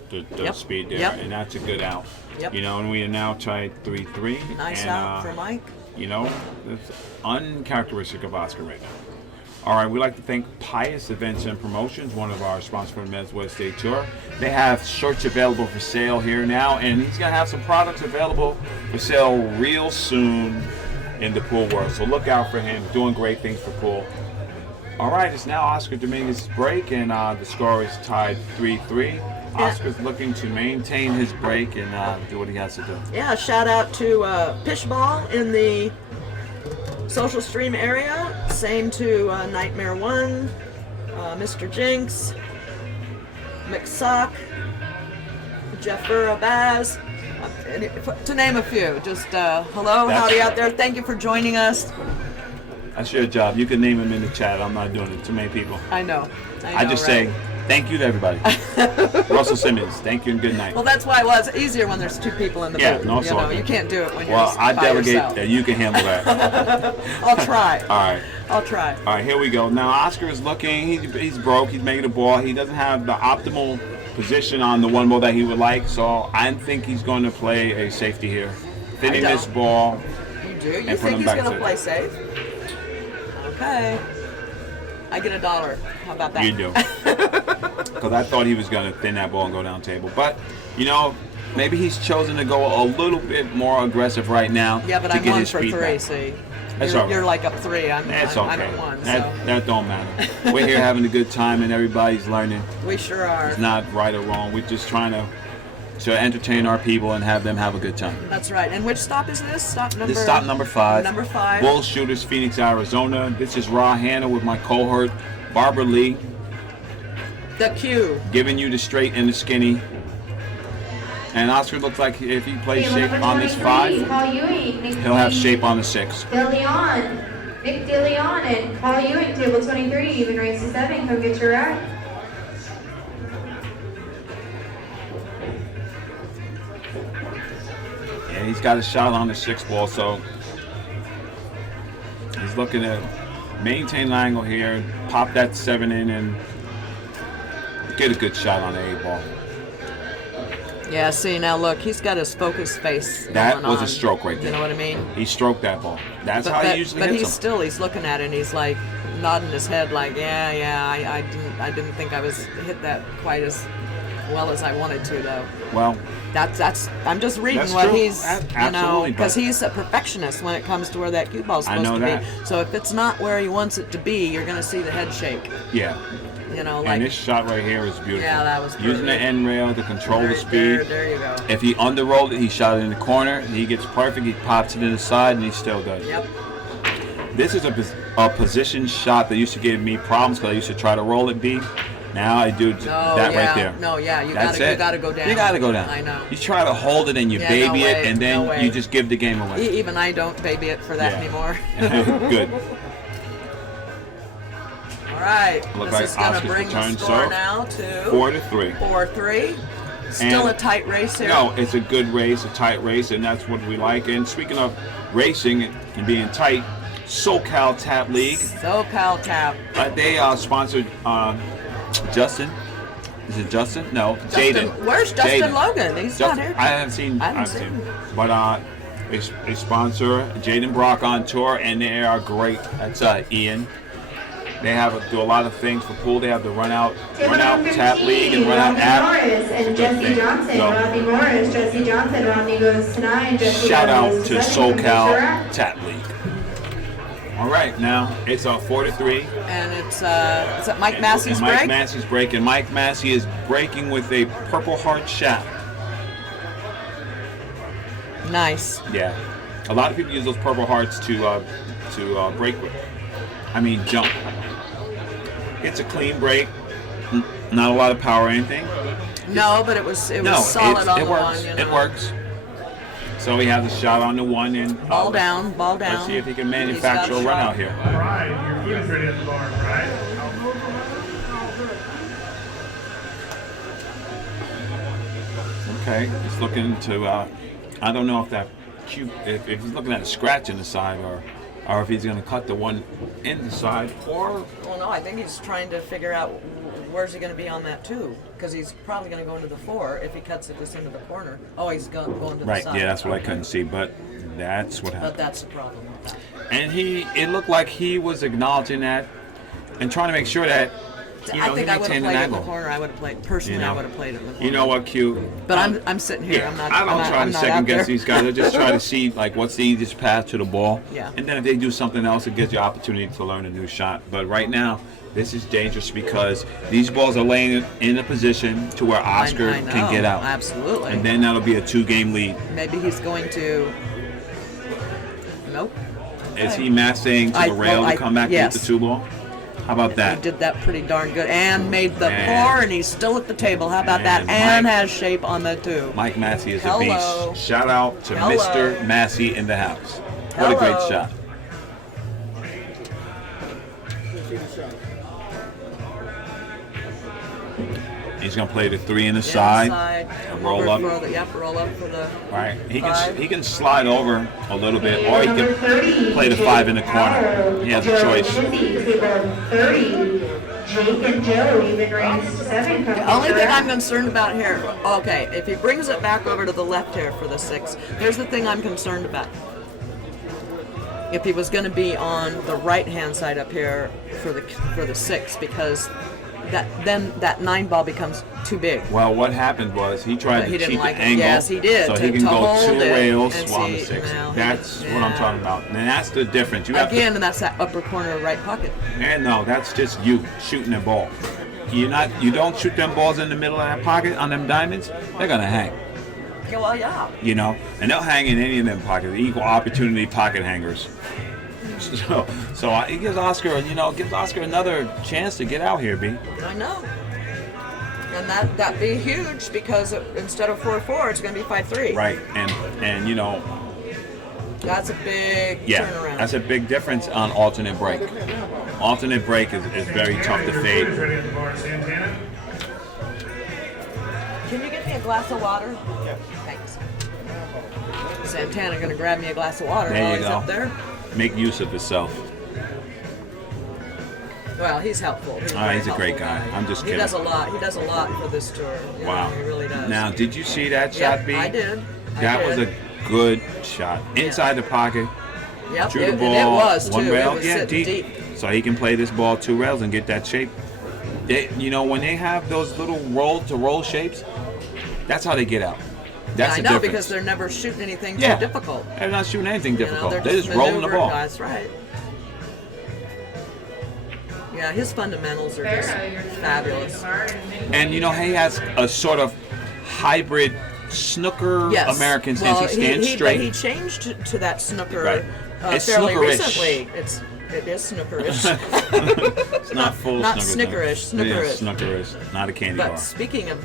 the Yep. speed there, Yep. and that's a good out. Yep. You know, and we are now tied 3-3. Nice and, out for Mike. You know, it's uncharacteristic of Oscar right now. All right, we'd like to thank Pius Events and Promotions, one of our sponsors for the MWST Tour. They have shirts available for sale here now, and he's going to have some products available for sale real soon in the pool world. So look out for him, doing great things for pool. All right, it's now Oscar Dominguez's break, and the score is tied 3-3. Oscar's looking to maintain his break and do what he has to do. Yeah, shout out to Pishball in the social stream area. Same to Nightmare One, Mr. Jinx, McSock, Jeffura Baz, to name a few. Just hello, howdy out there. Thank you for joining us. That's your job. You can name them in the chat. I'm not doing it. Too many people. I know. I just right? say thank you to everybody. Russell Simmons, thank you and good night. Well, that's why it's easier when there's 2 people in the Yeah, booth. no, it's you all know, good. you can't do it when you're Well, just I by delegate yourself. that you can handle that. I'll try. All right. I'll try. All right, here we go. Now, Oscar is looking. He's broke. He's making a ball. He doesn't have the optimal position on the one ball that he would like, so I think he's going to play a safety here. Thinning this don't. ball. You do? You And put think him he's back going to to- play safe? Okay. I get $1. How about that? You do. Because I thought he was going to thin that ball and go down table. But, you know, maybe he's chosen to go a little bit more aggressive right now Yeah, but to I'm get 1 his for feet 3, back. see. That's You're, all right. you're like up 3. I'm That's I'm okay. at 1. So That don't matter. We're here having a good time and everybody's learning. we sure are. It's not right or wrong. We're just trying to to entertain our people and have them have a good time. That's right. And which stop is this? Stop number. This is stop number 5. Number 5. Bull Shooters, Phoenix, Arizona. This is Raw Hannah with my cohort, Barbara Lee, The Q. giving you the straight and the skinny. And Oscar looks like if he plays Table shape number on this 23, 5, Paul Ewing, Nick he'll have Lee, shape on the 6. DeLeon, Nick DeLeon, and Paul Ewing, table 23, even race to 7. Come get your ride. And he's got a shot on the 6 ball, so he's looking to maintain the angle here, pop that 7 in, and get a good shot on the 8 ball. Yeah, see, now look, he's got his focus face That going was a on. stroke right there. You know what I mean? He stroked that ball. That's how he usually but hits he's them. still, he's looking at it and he's like nodding his head like, I didn't think I was hit that quite as well as I wanted to though. Well, That's I'm just reading That's what true. he's, you know, Absolutely, because but- he's a perfectionist when it comes to where that cue ball's I supposed know to that. be. So if it's not where he wants it to be, you're going to see the head shake. yeah. You know, like And this shot right here is beautiful. Yeah, that was using the pretty. end rail to control the speed. There you go. If he underrolled it, he shot it in the corner. He gets perfect. He pops it in the side, and he still does. Yep. This is a position shot that used to give me problems because I used to try to roll it deep. Now I do that right there. No, yeah, you That's gotta it. go down. You gotta go down. I know. You try to hold it and you Yeah, baby no it, way, and then no way. you just give the game away. Even I don't baby it for that Yeah. anymore. Good. All right, Look this like is going to Oscar's bring the return, score so now to 4-3. 4-3. Still And- a tight race here. No, it's a good race, a tight race, and that's what we like. And speaking of racing and being tight, SoCal Tap League, SoCal Tap. they sponsored Justin. Is it Justin? No, Justin, Jaden. where's Justin Jaden. Logan? He's Justin, not here. I haven't seen. I haven't I've seen seen. him. But they sponsor Jaden Brock on tour, and they are great. That's Ian. They do a lot of things for pool. They have the run out Table number tap 15, league and run out Rodney app. Morris and Jesse Johnson. So- Rodney Morris, Jesse Johnson. Rodney goes to 9. Jesse Shout out goes to 7. Come get your SoCal ride. Tap League. All right, now it's 4-3. And it's at Mike Massey's and Mike break. Massey's break, and Mike Massey is breaking with a Purple Heart shaft. Nice. Yeah, a lot of people use those Purple Hearts to break with. I mean, jump. It's a clean break, not a lot of power or anything. No, but it was solid on it the works. one. You know. It works. So he has a shot on the one, and Ball down. Let's see if he can He's got manufacture a run shot. out here. All right, your food is ready at the bar, right? Okay, he's looking to. I don't know if that cube, if he's looking at a scratch in the side, or if he's going to cut the one in the side, or Well, no, I think he's trying to figure out where's he going to be on that 2, because he's probably going to go into the 4 if he cuts it just into the corner. Oh, he's going to the right. side. Yeah, that's what I couldn't see, but that's what But happened. that's the problem with that. And it looked like he was acknowledging that and trying to make sure that I think he I would have maintained played an it in the angle. corner. I would have played personally. You know. I would have played it in the corner. You know what, Q? But I'm sitting here. Yeah, I'm not. I don't I'm not, try I'm to not second out guess there. these guys. I just try to see like what's the easiest path to the ball. Yeah. And then if they do something else, it gives you opportunity to learn a new shot. But right now, this is dangerous because these balls are laying in a position to where Oscar I know, can get out. Absolutely. And then that'll be a 2-game lead. Maybe he's going to. Nope. Is he massing to the rail to come back yes. with the 2 ball? How about He that? did that pretty darn good and made the Man. 4, and he's still at the table. How about that? Man, And Mike- has shape on the 2. Mike Massey is Hello. a beast. Shout out to Hello. Mr. Massey in the house. What a great Hello. shot. He's going to play the 3 in the side. And roll up. roll up for the. Right. He 5. can slide over a little bit, or he Number can 30, play the Jake 5 in the corner. Powell. He has a choice. Table 30, Jake and Joe, even race to 7. Come The get only your thing ride. I'm concerned about here, okay, if he brings it back over to the left here for the 6, here's the thing I'm concerned about. If he was going to be on the right-hand side up here for the 6, because then that 9 ball becomes too big. Well, what happened was he tried But he to didn't cheat like the it. angle. Yes, he did, So to- he can to go hold 2 it rails and on the see, 6. well, That's what I'm yeah. talking about. And that's the difference. You have Again, and that's that upper corner right pocket. And no, that's just you shooting a ball. You don't shoot them balls in the middle of that pocket on them diamonds, they're gonna hang. Yeah, well, yeah. You know, and they'll hang in any of them pockets, equal opportunity pocket hangers. So it gives Oscar, gives Oscar another chance to get out here, B. I know. And that'd be huge because instead of 4-4, it's going to be 5-3. Right, and that's a big turnaround. That's a big difference on alternate break. Alternate break is very tough to fade. Ready at the bar, Santana. Can you get me a glass of water? Yeah. Thanks. Santana going to grab me a glass of water There while you he's go. up there. Make use of yourself. Well, he's helpful. He's A great guy. I'm just kidding. He does a lot. He does a lot for this tour. You Wow. know, he really does. Now, did you see that shot, B? I did. That was a good shot. Inside the pocket. Yep, Drew the it ball. was one too. rail. It was Yeah, sitting deep. deep. So he can play this ball 2 rails and get that shape. When they have those little roll-to-roll shapes, that's how they get out. That's I the know difference. because they're never shooting anything Yeah. too difficult. They're not shooting anything difficult. They're They're just rolling the maneuvering. ball. That's right. Yeah, his fundamentals are just fabulous. And he has a sort of hybrid snooker Yes. American stance. Well, He stands straight. But he changed to that snooker Right. It's fairly snookerish. recently. It is snookerish. It's not full not snooker. snickerish, Yeah, snookerish. snookerish, not a candy But bar. speaking of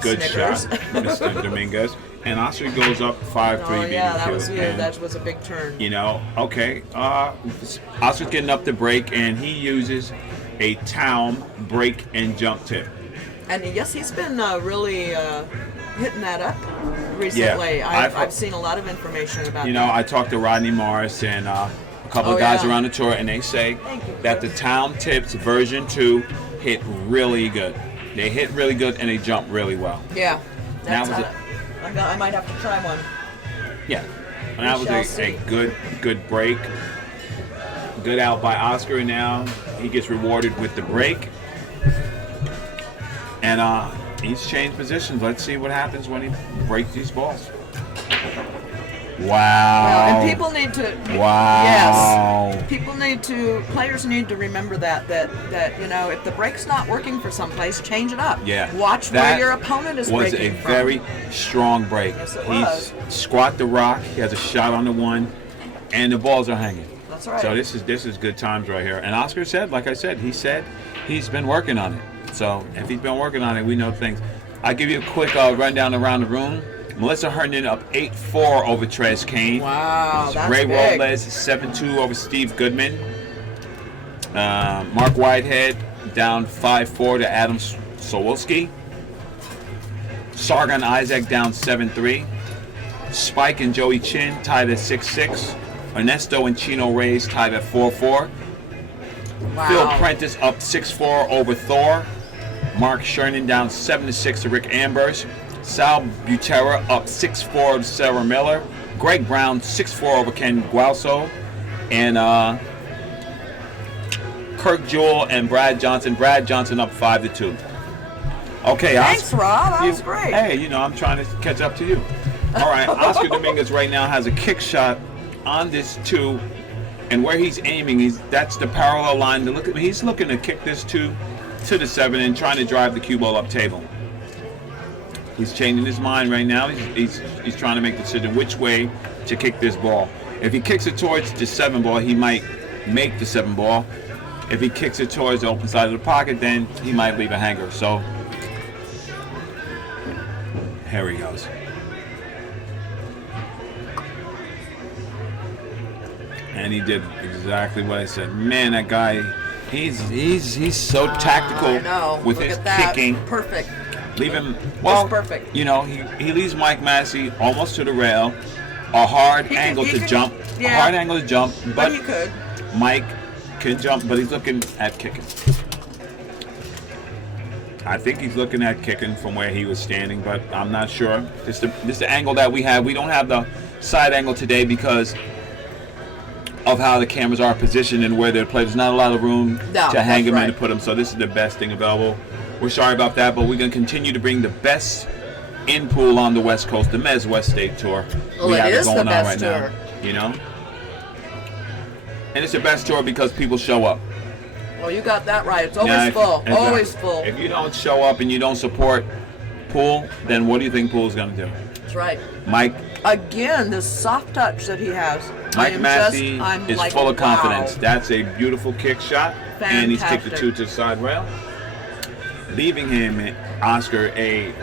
Good Snickers, shot, Mr. Dominguez. And Oscar goes up 5-3. oh yeah, that was BBQ. good. And, That was a big turn. okay. Oscar's getting up the break, and he uses a town break and jump tip. And yes, he's been really hitting that up recently. Yeah, I've seen a lot of information about that. I talked to Rodney Morris and a couple of guys around the tour, and they say Thank you, that the Chris. town tips version 2 hit really good. They hit really good, and they jump really well. Yeah. That was I might have to try one. Yeah, and that was shall a see. good break. Good out by Oscar, and now he gets rewarded with the break. And he's changed positions. Let's see what happens when he breaks these balls. Wow. And people need to. Wow. Yes. Players need to remember that if the break's not working for someplace, change it up. Yeah. Watch That where your opponent is was breaking a from. very strong break. Yes, it He's was. squat the rock. He has a shot on the 1, and the balls are hanging. That's right. So this is good times right here. And Oscar said, like I said, he's been working on it. So if he's been working on it, we know things. I'll give you a quick rundown around the room. Melissa Herndon up 8-4 over Trez Kane. Wow, that's Ray big. Robles 7-2 over Steve Goodman. Mark Whitehead down 5-4 to Adam Sowolski. Sargon Isaac down 7-3. Spike and Joey Chin tied at 6-6. Ernesto and Chino Reyes tied at 4-4. Wow. Phil Prentice up 6-4 over Thor. Mark Sherman down 7-6 to Rick Ambers. Sal Butera up 6-4 to Sarah Miller. Greg Brown 6-4 over Ken Gualso. And Kirk Jewell and Brad Johnson. Brad Johnson up 5-2. Okay, Thanks, Rob. That was great. Hey, I'm trying to catch up to you. All right, Oscar Dominguez right now has a kick shot on this 2, and where he's aiming, that's the parallel line. He's looking to kick this 2 to the 7 and trying to drive the cue ball up table. He's changing his mind right now. He's trying to make the decision which way to kick this ball. If he kicks it towards the 7 ball, he might make the 7 ball. If he kicks it towards the open side of the pocket, then he might leave a hanger. So here he goes. And he did exactly what I said. Man, that guy, he's so tactical I know. with Look his at that. kicking. Perfect. Leave him. Well, perfect. He leaves Mike Massey almost to the rail. A hard He angle could- to he could- jump. yeah. A hard angle to jump. But he could. Mike can jump, but he's looking at kicking. I think he's looking at kicking from where he was standing, but I'm not sure. This is the angle that we have. We don't have the side angle today because of how the cameras are positioned and where they're played. There's not a lot of room to hang them right. and to put them, so this is the best thing available. We're sorry about that, but we're going to continue to bring the best in pool on the West Coast, the Mezz West State Tour. Well, we it have is it going the on best right tour. now. And it's the best tour because people show up. Well, you got that right. It's always Now, full. exactly. Always full. If you don't show up and you don't support pool, then what do you think pool's going to do? That's right. Mike Again, this soft touch that he has. Massey is like, full of confidence. wow. That's a beautiful kick shot. And he's kicked the Fantastic. 2 to the side rail. Leaving him, Oscar,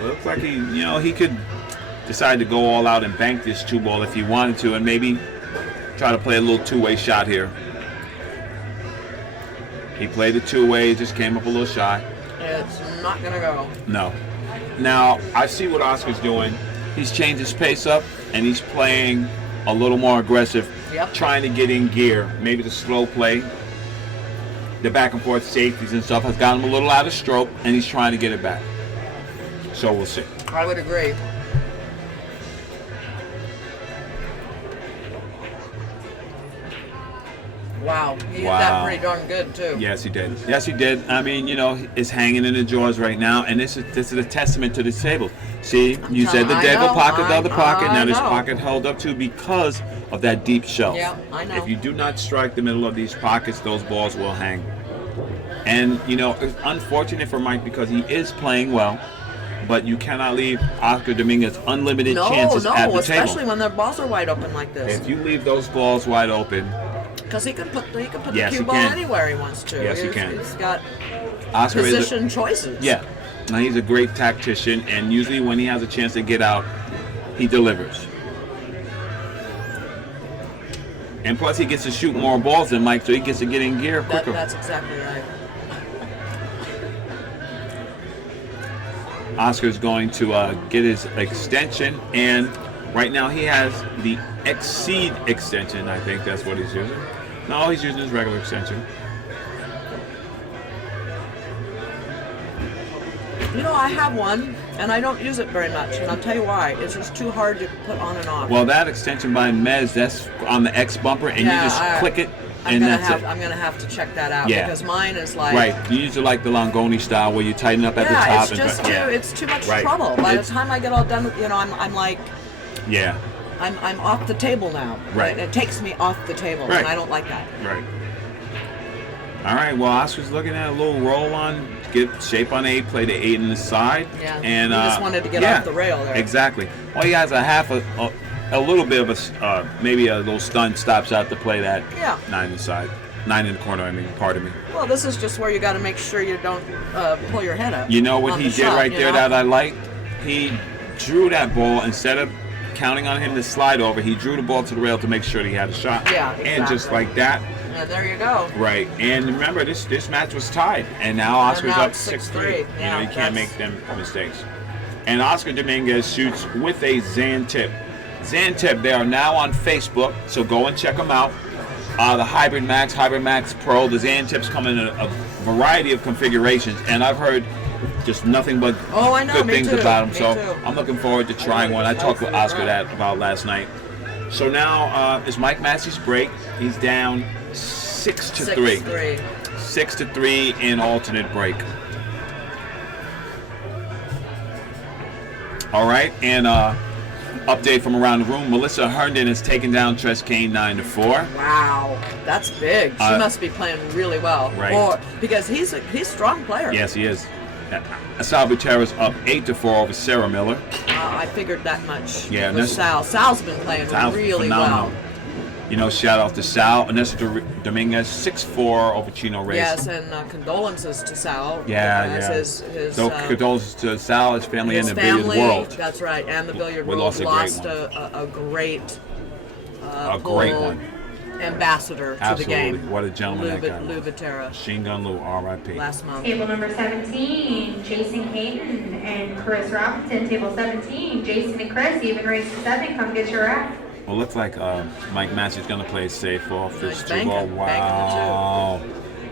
looks like he could decide to go all out and bank this 2 ball if he wanted to, and maybe try to play a little 2-way shot here. He played the 2-way, just came up a little shy. It's not gonna go. No. Now, I see what Oscar's doing. He's changed his pace up, and he's playing a little more aggressive, Yep. trying to get in gear. Maybe the slow play, the back and forth safeties and stuff has gotten him a little out of stroke, and he's trying to get it back. So we'll see. I would agree. Wow, he hit that pretty darn good too. Yes, he did. Yes, he did. I mean, it's hanging in the jaws right now, and this is a testament to this table. See, you said the I Dago know, pocket, the other pocket. I Now this know. pocket held up too because of that deep shelf. Yeah, I know. If you do not strike the middle of these pockets, those balls will hang. And it's unfortunate for Mike because he is playing well, but you cannot leave Oscar Dominguez unlimited chances at the especially table. when their balls are wide open like this. If you leave those balls wide open, Because he can put Yes, the he cue ball can. anywhere he wants to. Yes, he can. He's got Oscar is position choices. Yeah. Now he's a great tactician, and usually when he has a chance to get out, he delivers. And plus he gets to shoot more balls than Mike, so he gets to get in gear quicker. That's exactly right. Oscar's going to get his extension, and right now he has the Exceed extension. I think that's what he's using. No, he's using his regular extension. I have one, and I don't use it very much, and I'll tell you why. It's just too hard to put on and off. Well, that extension by Mezz, that's on the X bumper, and you just click it, and that's it. I'm gonna have to check that out Yeah. because mine is like Right, you usually like the Longoni style where you tighten up at the yeah, top. it's just too, it's too much Right. trouble. By It's- the time I get all done with, I'm like, Yeah, I'm off the table now. Right. It takes me off the table, Right. and I don't like that. right. All right, well, Oscar's looking at a little roll on, get shape on 8, play the 8 in the side. Yeah, And, he just wanted to get off the rail there. Exactly. Well, he has a little bit of maybe a little stunt stops out to play that Yeah. 9 in the side. 9 in the corner, pardon me. Well, this is just where you got to make sure you don't pull your head up. You know what on he the did shot, right you there know? that I liked? He drew that ball instead of counting on him to slide over. He drew the ball to the rail to make sure that he had a shot. Yeah, And just exactly. like that, Yeah, there you go. right. And remember, this match was tied, and now Oscar's now up it's 6-3. 6-3. Yeah, You can't that's- make them mistakes. And Oscar Dominguez shoots with a Zan tip. Zan tip. They are now on Facebook, so go and check them out. The Hybrid Max Pro. The Zan tips come in a variety of configurations, and I've heard just nothing but Oh, I know, good me things too, about them. me So too. I'm looking forward to trying one. I talked with Oscar about last night. So now it's Mike Massey's break. He's down 6-3. 6-3. 6-3 in alternate break. All right, and update from around the room. Melissa Herndon has taken down Tress Kane 9-4. Wow, that's big. She must be playing really well. Right. Or because he's a strong player. Yes, he is. Sal Butera's up 8-4 over Sarah Miller. I figured that much. Yeah, and with this- Sal. Sal's been playing Sal's really phenomenal. well. Shout out to Sal. Anessa Dominguez 6-4 over Chino Reyes. Yes, and condolences to Sal. Yeah, as yeah. His So condolences to Sal, his family, his and the billiard family. world. That's right, and the billiard We world lost a great lost one. a great, A great full one. ambassador to Absolutely. the game. What a gentleman that guy was. Lou Butera, Machine Gun Lou, R.I.P. last month. Table number 17, Jason Hayden and Chris Robinson. Table 17, Jason and Chris, even race to 7. Come get your rack. Well, it looks like Mike Massey's going to play it safe off this Nice 2 ball. banking, Wow.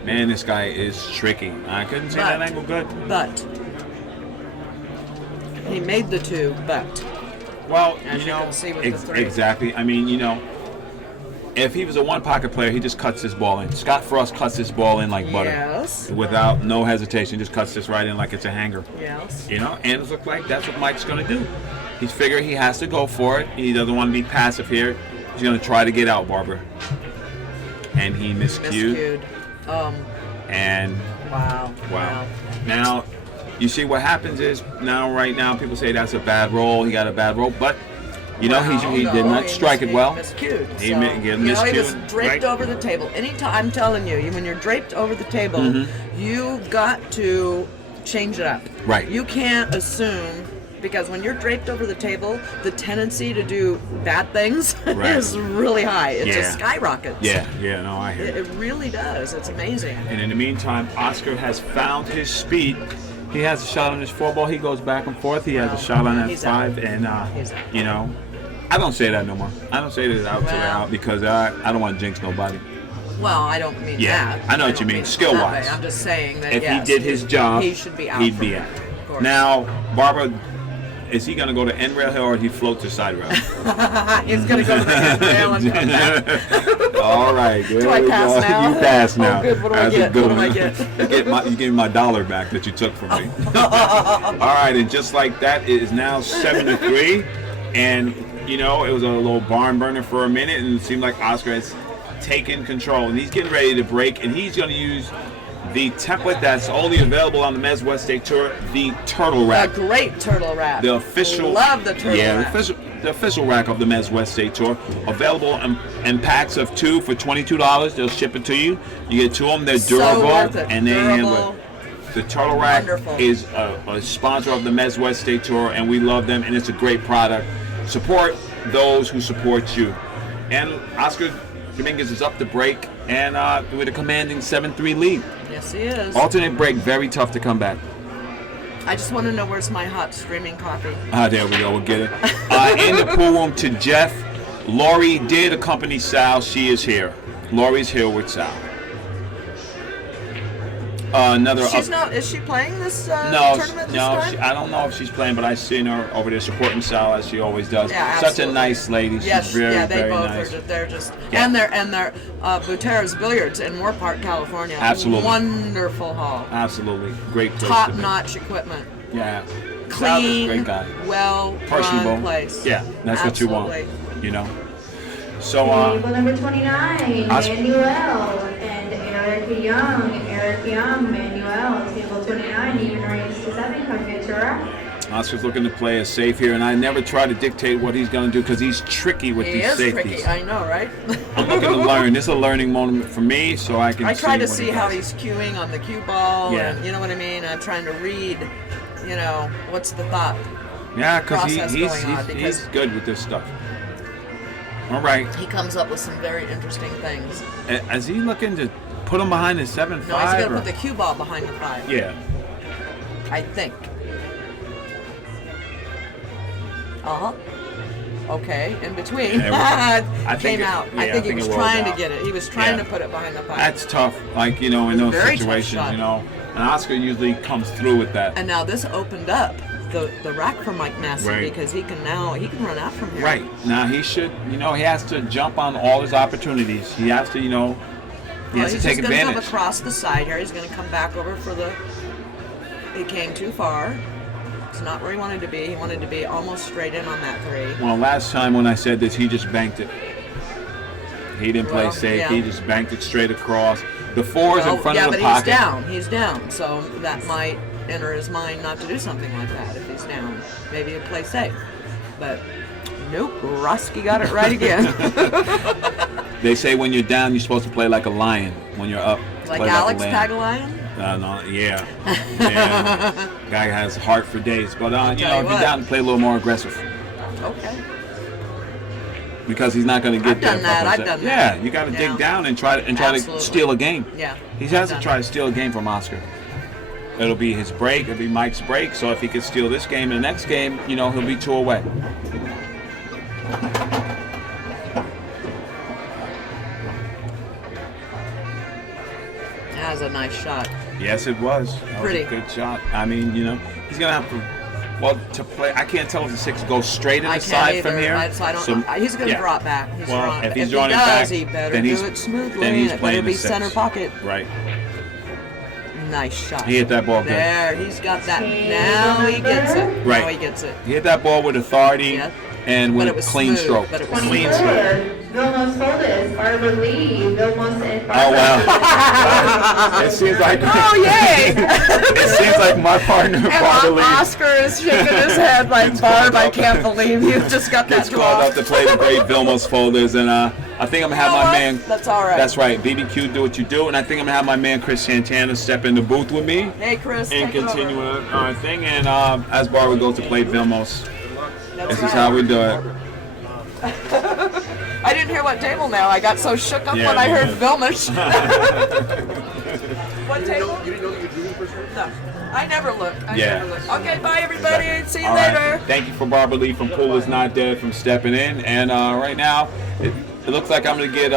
Man, this guy is tricky. I couldn't see that angle good. But he made the 2, but Well, As you can see with the 3. exactly. I mean, if he was a one-pocket player, he just cuts this ball in. Scott Frost cuts this ball in like butter. yes, Without no hesitation, just cuts this right in like it's a hanger. yes. And it looks like that's what Mike's going to do. He's figuring he has to go for it. He doesn't want to be passive here. He's going to try to get out, Barbara. And he miscued. Miscued. And Wow. wow. Now, you see what happens is right now people say that's a bad roll. He got a bad roll, but you know he did not strike it well. He miscued. He So, miscued, he was draped right? over the table. Anytime, I'm telling you, when you're draped over the table, you've got to change it up. Right. You can't assume, because when you're draped over the table, the tendency to do bad things Right. is really high. It Yeah. just skyrockets. Yeah, no, I hear. It really does. It's amazing. And in the meantime, Oscar has found his speed. He has a shot on his 4-ball. He goes back and forth. He has a shot on that He's 5, out. and He's out. you know, I don't say that no more. I don't say that out till they're Well. out because I don't want to jinx nobody. Well, I don't mean Yeah, that. I know what you don't mean, it that skill-wise. way. I'm just saying that If yes, he did his job, he should be out. he'd from be it, out. of course. Now, Barbara, is he going to go to end rail hill or he float to side rail? He's gonna go to the end rail and come back. All right. Do I pass now? You pass now. Oh, good. What do I That's a get? good What do I one. get? You gave me my $1 back that you took from me. All right, and just like that, it is now 7-3, and you know it was a little barn burner for a minute, and it seemed like Oscar has taken control, and he's getting ready to break, and he's going to use the template that's only available on the Mezz WST Tour, the turtle A rack. great turtle rack. The official, Love the turtle rack. the official rack of the Mezz WST Tour, available in packs of 2 for $22. They'll ship it to you. You get 2 of them. They're So durable, worth it. and they Durable. handle it. The turtle rack Wonderful. is a sponsor of the Mezz WST Tour, and we love them, and it's a great product. Support those who support you. And Oscar Dominguez is up to break, and with a commanding 7-3 lead. Yes, he is. Alternate break, very tough to come back. I just want to know where's my hot streaming coffee. There we go. We'll get it. In the pool room to Jeff. Lori did accompany Sal. She is here. Lori's here with Sal. She's not. Is she playing this No, tournament this no. time? I don't know if she's playing, but I've seen her over there supporting Sal as she always does. Yeah, Such a absolutely. nice lady. She's Yes, very, yeah, they very both nice. are. They're just, Yeah. and they're Butero's Billiards in Moore Park, California. Absolutely. Wonderful hall. Absolutely, great place to be. Top-notch equipment. Yeah. Sal's a Clean, great guy. Personable. well-run place. Yeah, that's what you want. Absolutely. You know. So Table number 29, Oscar. Manuel and Eric Young. Eric Young, Manuel. Table 29, even range to 7, come get your rack. Oscar's looking to play it safe here, and I never try to dictate what he's going to do because he's tricky with He these is safeties. tricky. I know, right? I'm looking to learn. This is a learning moment for me, so I can. I try to what see he how does. he's cueing on the cue ball, Yeah. and you know what I mean. I'm trying to read, what's the thought. Yeah, because process he's going on, because- he's good with this stuff. All right, He comes up with some very interesting things. is he looking to put him behind his 7-5? No, he's going to or- put the cue ball behind the 5. Yeah. I think. Okay, in between. I think Came it- out. yeah, I think he it was rolled trying out. to get it. He was trying Yeah. to put it behind the 5. That's tough, like, in those very tough situations, shot. And Oscar usually comes through with that. And now this opened up the rack for Mike Massey Right. because he can run out from here. Right. Now he should, he has to jump on all his opportunities. He has to, he has to He's take just going to come advantage. across the side here. He's going to come back over for the. He came too far. It's not where he wanted to be. He wanted to be almost straight in on that 3. Well, last time when I said this, he just banked it. He didn't play Well, safe. yeah. He just banked it straight across. The 4 is in front yeah, of the but pocket. he's down. He's down. So that might enter his mind not to do something like that if he's down. Maybe he'll play safe. But nope, Roski got it right again. They say when you're down, you're supposed to play like a lion. When you're up, Like play Alex like a lamb. Pagalion? No, yeah. Guy has heart for days. But, if you you're what. down, play a little more aggressive. Okay. Because he's not going to get I've there. done that, Papa I've said. done that. Yeah, you got to Yeah. dig down and try to Absolutely. steal a game. Yeah. He has to I've try done to steal a game from Oscar. It'll be his break. It'll be Mike's break. So if he could steal this game and the next game, he'll be 2 away. That was a nice shot. Yes, it was. That Pretty. was a good shot. I mean, he's going to have to. Well, to play, I can't tell if the 6 goes straight in I the can't side either. from here. He's going to yeah. drop back. He's Well, wrong. if he's he drawing it does, back, he better then do he's- it smoothly. then he's and it playing better the be 6. center pocket. Right. Nice shot. He hit that ball good. There, he's got that. Now he gets it. Right. Now he gets it. He hit that ball with authority. Yeah. and But with it was clean smooth, stroke. but it was Clean 24, stroke. Vilmos Folders, Barbara Lee, Vilmos and Oh Barbara. wow! It seems like Oh, yay! it seems like my partner And probably Oscar is shaking his head like, Barb, I can't believe you just got that gets called up draw. to play the great Vilmos Folders, and I think I'm gonna have You know my what? man. That's all right. That's right. BBQ, do what you do, and I think I'm gonna have my man Chris Santana step in the booth with me Hey, Chris, and take it over. continue our thing. And as Barbara goes to play Vilmos, That's this is right. how we do it. I didn't hear what table now. I got so shook up Yeah, when I me heard too. Vilmos. What table? You didn't know that you're doing for sure? No, I never look. I Yeah. never look. Okay, bye everybody. Exactly. See you All later. right. Thank you for Barbara Lee from Pool Is Not Dead from stepping in. And right now, it looks like I'm going to get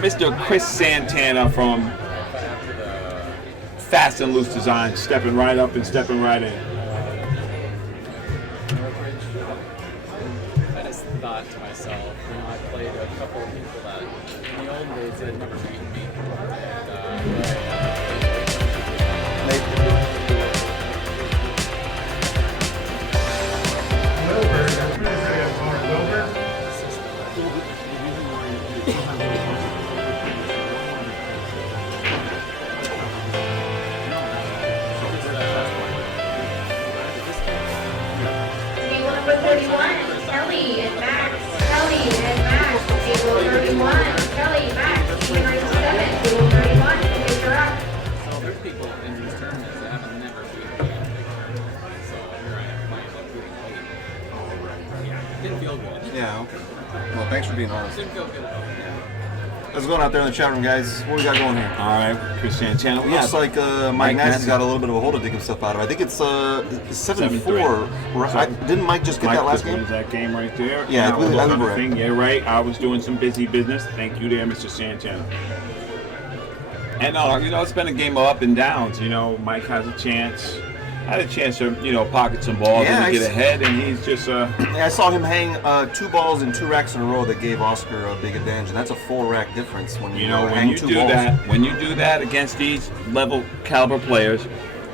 Mr. Chris Santana from Fast and Loose Design stepping right up and stepping right in. I just thought to myself, I played a couple of people that in the old days had never beaten me. Table number 31, Kelly and Max. Kelly and Max. Table 31, Kelly, Max. Even race 7. Table 31, pick her up. So there's people in these tournaments that have never beaten me in a big tournament. So here I am playing like beating Cody. Yeah, didn't feel good. Yeah, okay. Well, thanks for being honest. Didn't feel good at all. How's it going out there in the chat room, guys? What we got going here? All right, Chris Santana. Looks like Mike Massey's Massey's got a little bit of a hole to dig himself out of. I think it's 7-4. 7-3. Right? Didn't Mike just get that last game? wins that game right there. Yeah, And I believe was we're on the right. thing. Yeah, right. I was doing some busy business. Thank you there, Mr. Santana. And it's been a game of up and downs. Mike has a chance. Had a chance to, pocket some balls Yeah, and get I- ahead, and he's just Yeah, I saw him hang 2 balls in 2 racks in a row that gave Oscar a big advantage, and that's a 4-rack difference when you when hang you 2 do balls. when you do that against these level caliber players,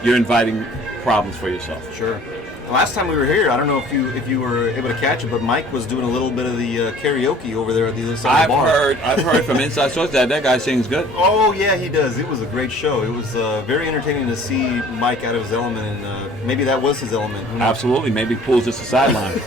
you're inviting problems for yourself. Sure. Last time we were here, I don't know if you were able to catch it, but Mike was doing a little bit of the karaoke over there at the other side of the bar. I've heard from inside sources that guy sings good. Oh yeah, he does. It was a great show. It was very entertaining to see Mike out of his element, and maybe that was his element. Who knows? Absolutely, maybe pulls just a sideline.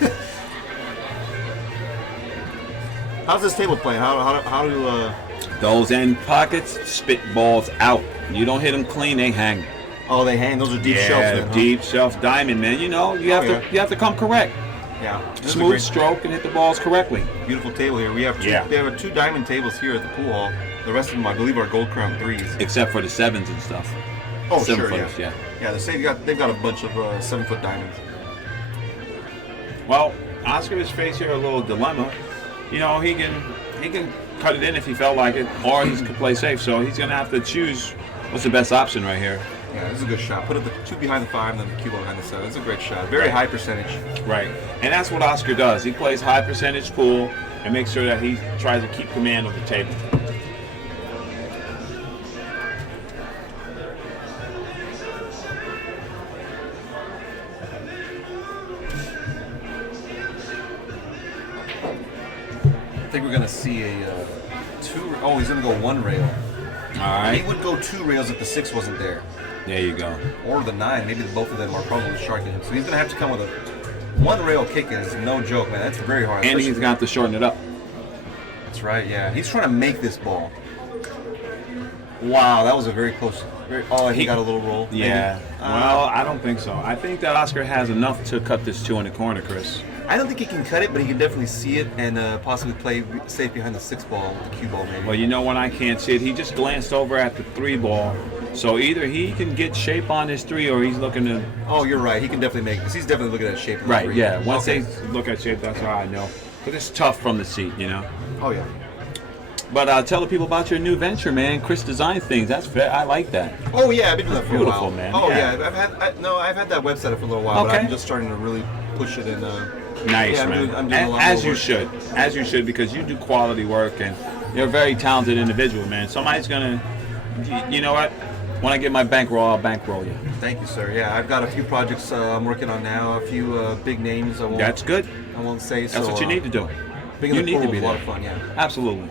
How's this table playing? How do Those end pockets spit balls out. You don't hit them clean, they hang. oh they hang? Those are deep shelves. Then, huh? deep shelf diamond, man. You have yeah. to you have to come correct. Yeah. This is a Smooth great, stroke and hit the balls correctly. beautiful table here. We have two. Yeah. They have 2 diamond tables here at the pool hall. The rest of them, I believe, are gold crown 3s. Except for the 7s and stuff. Oh 7 sure, footers, yeah. Yeah, they've got a bunch of 7-foot diamonds. Well, Oscar has faced here a little dilemma. He can cut it in if he felt like it, or he can play safe. So he's gonna have to choose what's the best option right here. Yeah, this is a good shot. Put it the 2 behind the 5 and then the cue ball behind the 7. It's a great shot. Very high percentage. Right. And that's what Oscar does. He plays high percentage pool and makes sure that he tries to keep command of the table. I think we're gonna see a 2. Oh, he's gonna go 1 rail. All He right. would go 2 rails if the 6 wasn't there, There you go. or the 9. Maybe both of them are probably sharking him. So he's gonna have to come with a 1 rail kick. Is no joke, man. That's very hard. And especially- he's gonna have to shorten it up. That's right. Yeah, he's trying to make this ball. Wow, that was a very close. He got a little roll. maybe. Yeah. Well, I don't think so. I think that Oscar has enough to cut this 2 in the corner, Chris. I don't think he can cut it, but he can definitely see it and possibly play safe behind the 6 ball with the cue ball, maybe. Well, when I can't see it, he just glanced over at the 3 ball. So either he can get shape on his 3, or he's looking to. Oh, you're right. He can definitely make this. He's definitely looking at shape. of the Right. 3. Yeah. Once Okay. they look at shape, that's how I know. But it's tough from the seat, Oh yeah. But tell the people about your new venture, man. Chris Design Things. That's fair. I like that. Oh yeah, I've been doing that for a Beautiful, while. man. Oh Yeah. yeah, I've had that website up for a little while, but Okay. I'm just starting to really push it in. Nice, yeah, I'm man. doing a lot As more you work. should. As you should, because you do quality work and you're a very talented individual, man. Somebody's gonna, you know what? when I get my bankroll, I'll bankroll you. Thank you, sir. Yeah, I've got a few projects I'm working on now. A few big names. That's good. I won't say. That's what you need to do. Being You in the need to pool be is a lot there. of fun. Yeah. Absolutely.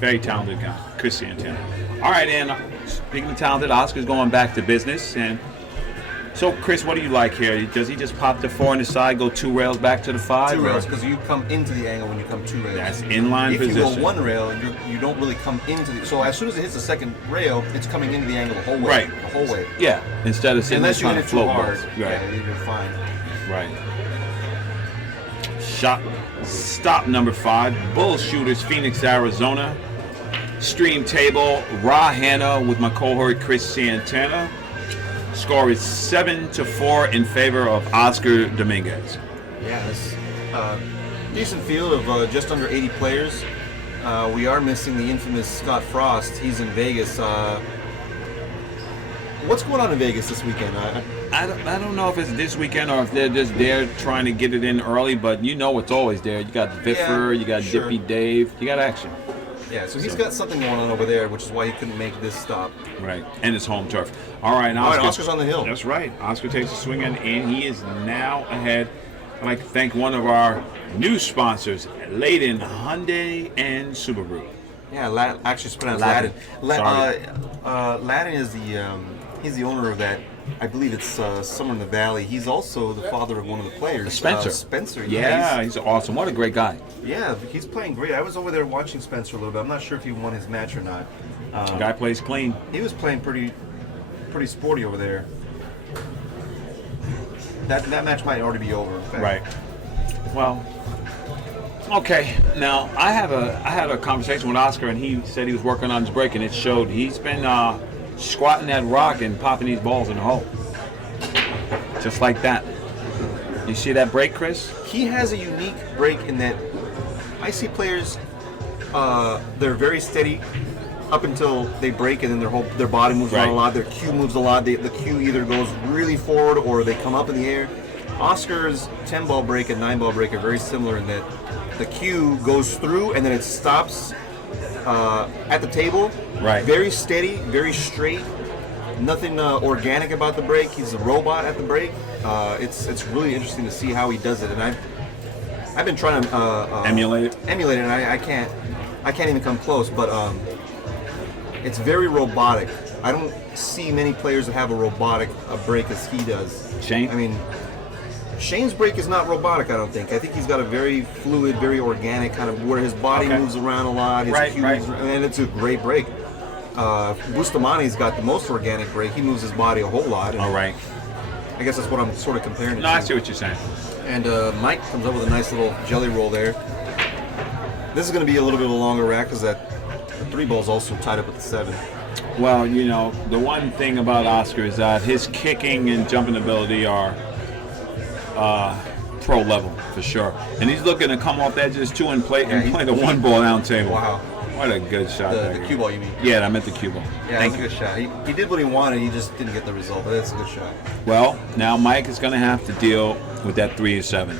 Very talented guy, Chris Santana. All right, and speaking of talented, Oscar's going back to business. And so, Chris, what do you like here? Does he just pop the 4 on the side, go 2 rails back to the 5? 2 rails, because you come into the angle when you come 2 rails. That's inline if position. If you go 1 rail, you don't really come into the... So as soon as it hits the second rail, it's coming into the angle the whole way. Right. The whole way. Yeah, instead of sitting there Unless you trying hit to it too float hard, balls. yeah, you're fine. Right. Stop number 5, Bull Shooters, Phoenix, Arizona. Stream table, Ra Hanna with my cohort Chris Santana. Score is 7-4 in favor of Oscar Dominguez. Yeah, it's decent field of just under 80 players. We are missing the infamous Scott Frost. He's in Vegas. What's going on in Vegas this weekend? I don't know if it's this weekend or if they're just there trying to get it in early, but you know it's always there. You got Viffer, you got sure. Dippy Dave, you got action. Yeah, so he's got something going on over there, which is why he couldn't make this stop. Right, and it's home turf. All right, Oscar's on the hill. That's right. Oscar takes a swing in, and he is now ahead. I'd like to thank one of our new sponsors, Layden Hyundai and Subaru. Yeah, actually it's pronounced Ladin. Ladin. Ladin is he's the owner of that. I believe it's somewhere in the valley. He's also the father of one of the players, Spencer. Spencer. Yeah, he's awesome. What a great guy. Yeah, he's playing great. I was over there watching Spencer a little bit. I'm not sure if he won his match or not. Guy plays clean. He was playing pretty sporty over there. That match might already be over. In fact. Right. Well, okay. Now I had a conversation with Oscar, and he said he was working on his break, and it showed. He's been squatting that rock and popping these balls in the hole, just like that. You see that break, Chris? He has a unique break in that I see players. They're very steady up until they break, and then their body moves around a lot. Their cue moves a lot. The cue either goes really forward or they come up in the air. Oscar's 10-ball break and 9-ball break are very similar in that the cue goes through and then it stops at the table. Right. Very steady, very straight. Nothing organic about the break. He's a robot at the break. It's really interesting to see how he does it, and I've been trying to Emulate it. Emulate it, and I can't even come close. But it's very robotic. I don't see many players that have a robotic break as he does. Shane? I mean, Shane's break is not robotic, I don't think. I think he's got a very fluid, very organic kind of where his body moves around a lot. His cue moves around, and it's a great break. Bustamani's got the most organic break. He moves his body a whole lot. All right. I guess that's what I'm sort of comparing it No, to. I see what you're saying. And Mike comes up with a nice little jelly roll there. This is going to be a little bit of a longer rack because that 3-ball's also tied up with the 7. Well, you know, the one thing about Oscar is that his kicking and jumping ability are pro level for sure. And he's looking to come off that just 2 and play the 1-ball down table. Wow. What a good shot. The cue ball, you mean? Yeah, I meant the cue ball. Yeah, Thank that's a good shot. He did what he wanted. He just didn't get the result, but that's a good shot. Well, now Mike is going to have to deal with that 3 or 7.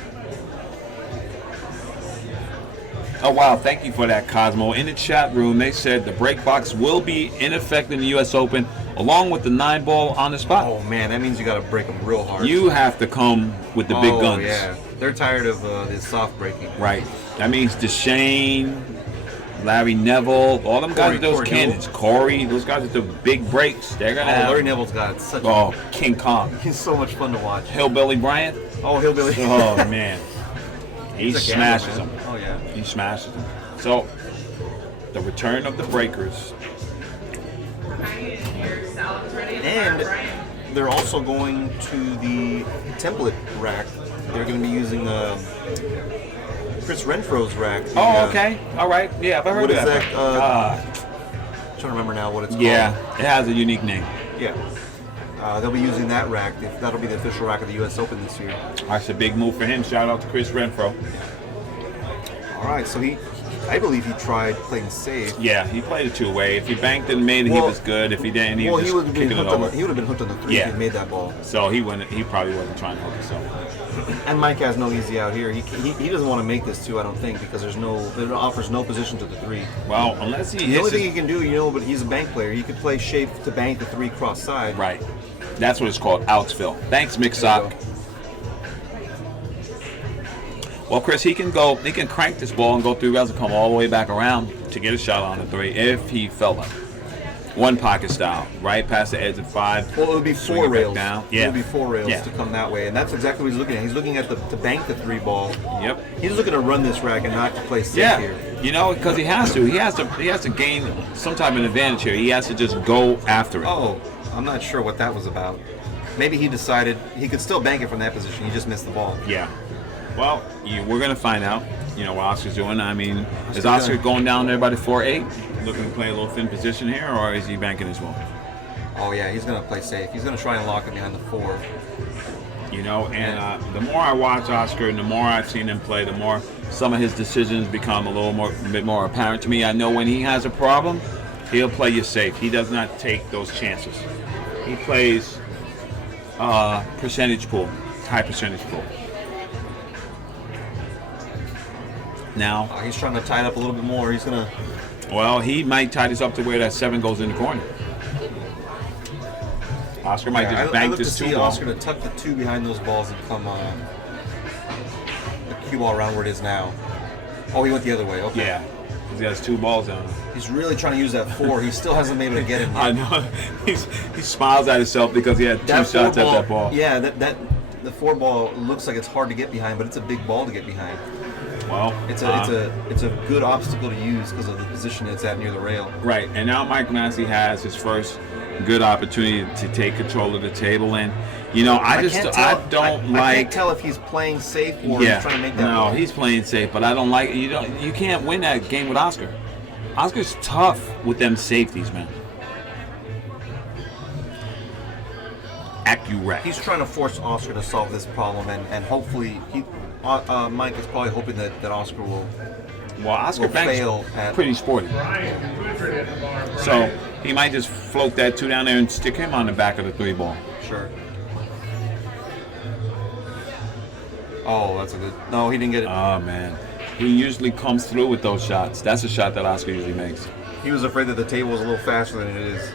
Oh, wow. Thank you for that, Cosmo. In the chat room, they said the break box will be in effect in the U.S. Open along with the 9-ball on the spot. Oh, man, that means you got to break them real hard. You have to come with the big guns. Oh, yeah. They're tired of this soft breaking. Right. That means DeShane, Larry Neville, all them guys with those Corey cannons. Corey, those guys with the big breaks. They're going to have... Larry Neville's got such King Kong. He's so much fun to watch. Hillbilly Bryant. Oh, Hillbilly. Oh, man. He He's a smashes gambler, them. man. Oh, yeah. He smashes them. So, the return of the breakers. And they're also going to the template rack. They're going to be using Chris Renfro's rack. Okay. All right. Yeah, I've heard What of is that. that? I'm trying to remember now what it's called. Yeah, it has a unique name. Yeah. They'll be using that rack. That'll be the official rack of the U.S. Open this year. That's a big move for him. Shout out to Chris Renfro. All right, so he I believe he tried playing safe. Yeah, he played it two-way. If he banked and made it, he Well- was good. If he didn't, he Well, was he just would have been kicking it hooked on over. the, he would have been hooked on the 3 Yeah. if he made that ball. So he wouldn't. He probably wasn't trying to hook himself. And Mike has no easy out here. He doesn't want to make this 2, I don't think, because it offers no position to the 3. Well, unless he The hits only thing it, he can do, but he's a bank player. He could play shape to bank the 3 cross side. right. That's what it's called, outsfill. Thanks, There you Mixock. go. Well, Chris, he can crank this ball and go 3 rails and come all the way back around to get a shot on the 3 if he felt like. One pocket style, right past the edge of 5. Well, it would be swing 4 it back rails. down. It Yeah. would be 4 rails Yeah. to come that way, and that's exactly what he's looking at. He's looking at to bank the 3 ball. Yep. He's looking to run this rack and not to play safe Yeah, here. you know, because he has to. He has to gain some type of advantage here. He has to just go after it. Oh, I'm not sure what that was about. Maybe he decided he could still bank it from that position. He just missed the ball. Yeah. Well, we're gonna find out. You know what Oscar's doing. I mean, is Oscar's Oscar gonna- going down there by the 4-8, looking to play a little thin position here, or is he banking as well? Oh yeah, he's gonna play safe. He's gonna try and lock it behind the 4. You know, and the more I watch Oscar and the more I've seen him play, the more some of his decisions become a bit more apparent to me. I know when he has a problem, he'll play you safe. He does not take those chances. He plays percentage pool, high percentage pool. Now, He's trying to tie it up a little bit more. He's gonna. well, he might tie this up to where that 7 goes in the corner. Oscar might I just bank look to this 2 see ball. Oscar to tuck the 2 behind those balls and come the cue ball around where it is now. Oh, he went the other way. Okay. Yeah, because he has 2 balls on him. He's really trying to use that 4. He still hasn't been able to get it. I know. He smiles at himself because he had 2 shots at that ball. Yeah, the 4 ball looks like it's hard to get behind, but it's a big ball to get behind. Well, It's a good obstacle to use because of the position it's at near the rail. right. And now Mike Massey has his first good opportunity to take control of the table, and you know, I can't tell if he's playing safe or Yeah, he's trying to make that no, ball. he's playing safe, but I don't like you can't win that game with Oscar. Oscar's tough with them safeties, man. Accurate. He's trying to force Oscar to solve this problem, and hopefully Mike is probably hoping that Oscar will. Well, Oscar will Banks fail at- pretty sporty, so he might just float that 2 down there and stick him on the back of the 3 ball. Sure. Oh, that's a good. No, he didn't get it. Oh man, he usually comes through with those shots. That's a shot that Oscar usually makes. He was afraid that the table was a little faster than it is.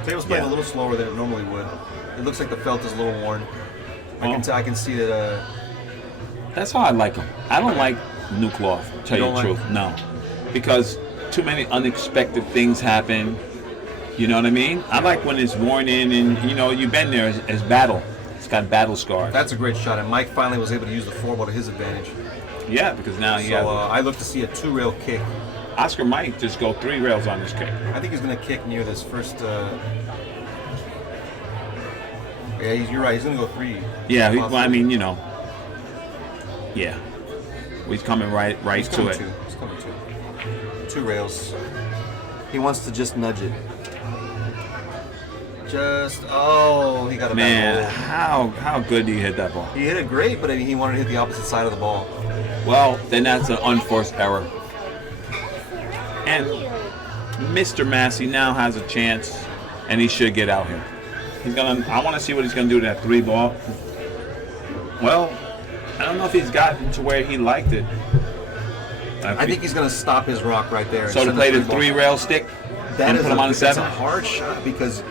The table's playing Yeah. a little slower than it normally would. It looks like the felt is a little worn. Well, I can see that. That's how I like him. I don't like new cloth, to tell you don't the like- truth. No. Because too many unexpected things happen. You know what I mean? I like when it's worn in and, you know, you've been there as battle. It's got battle scars. That's a great shot, and Mike finally was able to use the 4 ball to his advantage. Yeah, because now he So has. I look to see a 2-rail kick. Oscar might just go 3 rails on this kick. I think he's going to kick near this first. Yeah, you're right. He's going to go 3. Yeah, Possibly. I mean, you know. Yeah. He's coming right He's to coming it. to. He's coming to. 2 rails. He wants to just nudge it. He got a Man, bad how good do you hit that ball? roll. He hit it great, but I mean, he wanted to hit the opposite side of the ball. Well, then that's an unforced error. And Mr. Massey now has a chance, and he should get out here. I want to see what he's gonna do to that 3 ball. Well, I don't know if he's gotten to where he liked it. I think he's going to stop his rock right there. and so to send play the 3 ball. 3 rail stick That and is put him on a it's 7. a hard shot because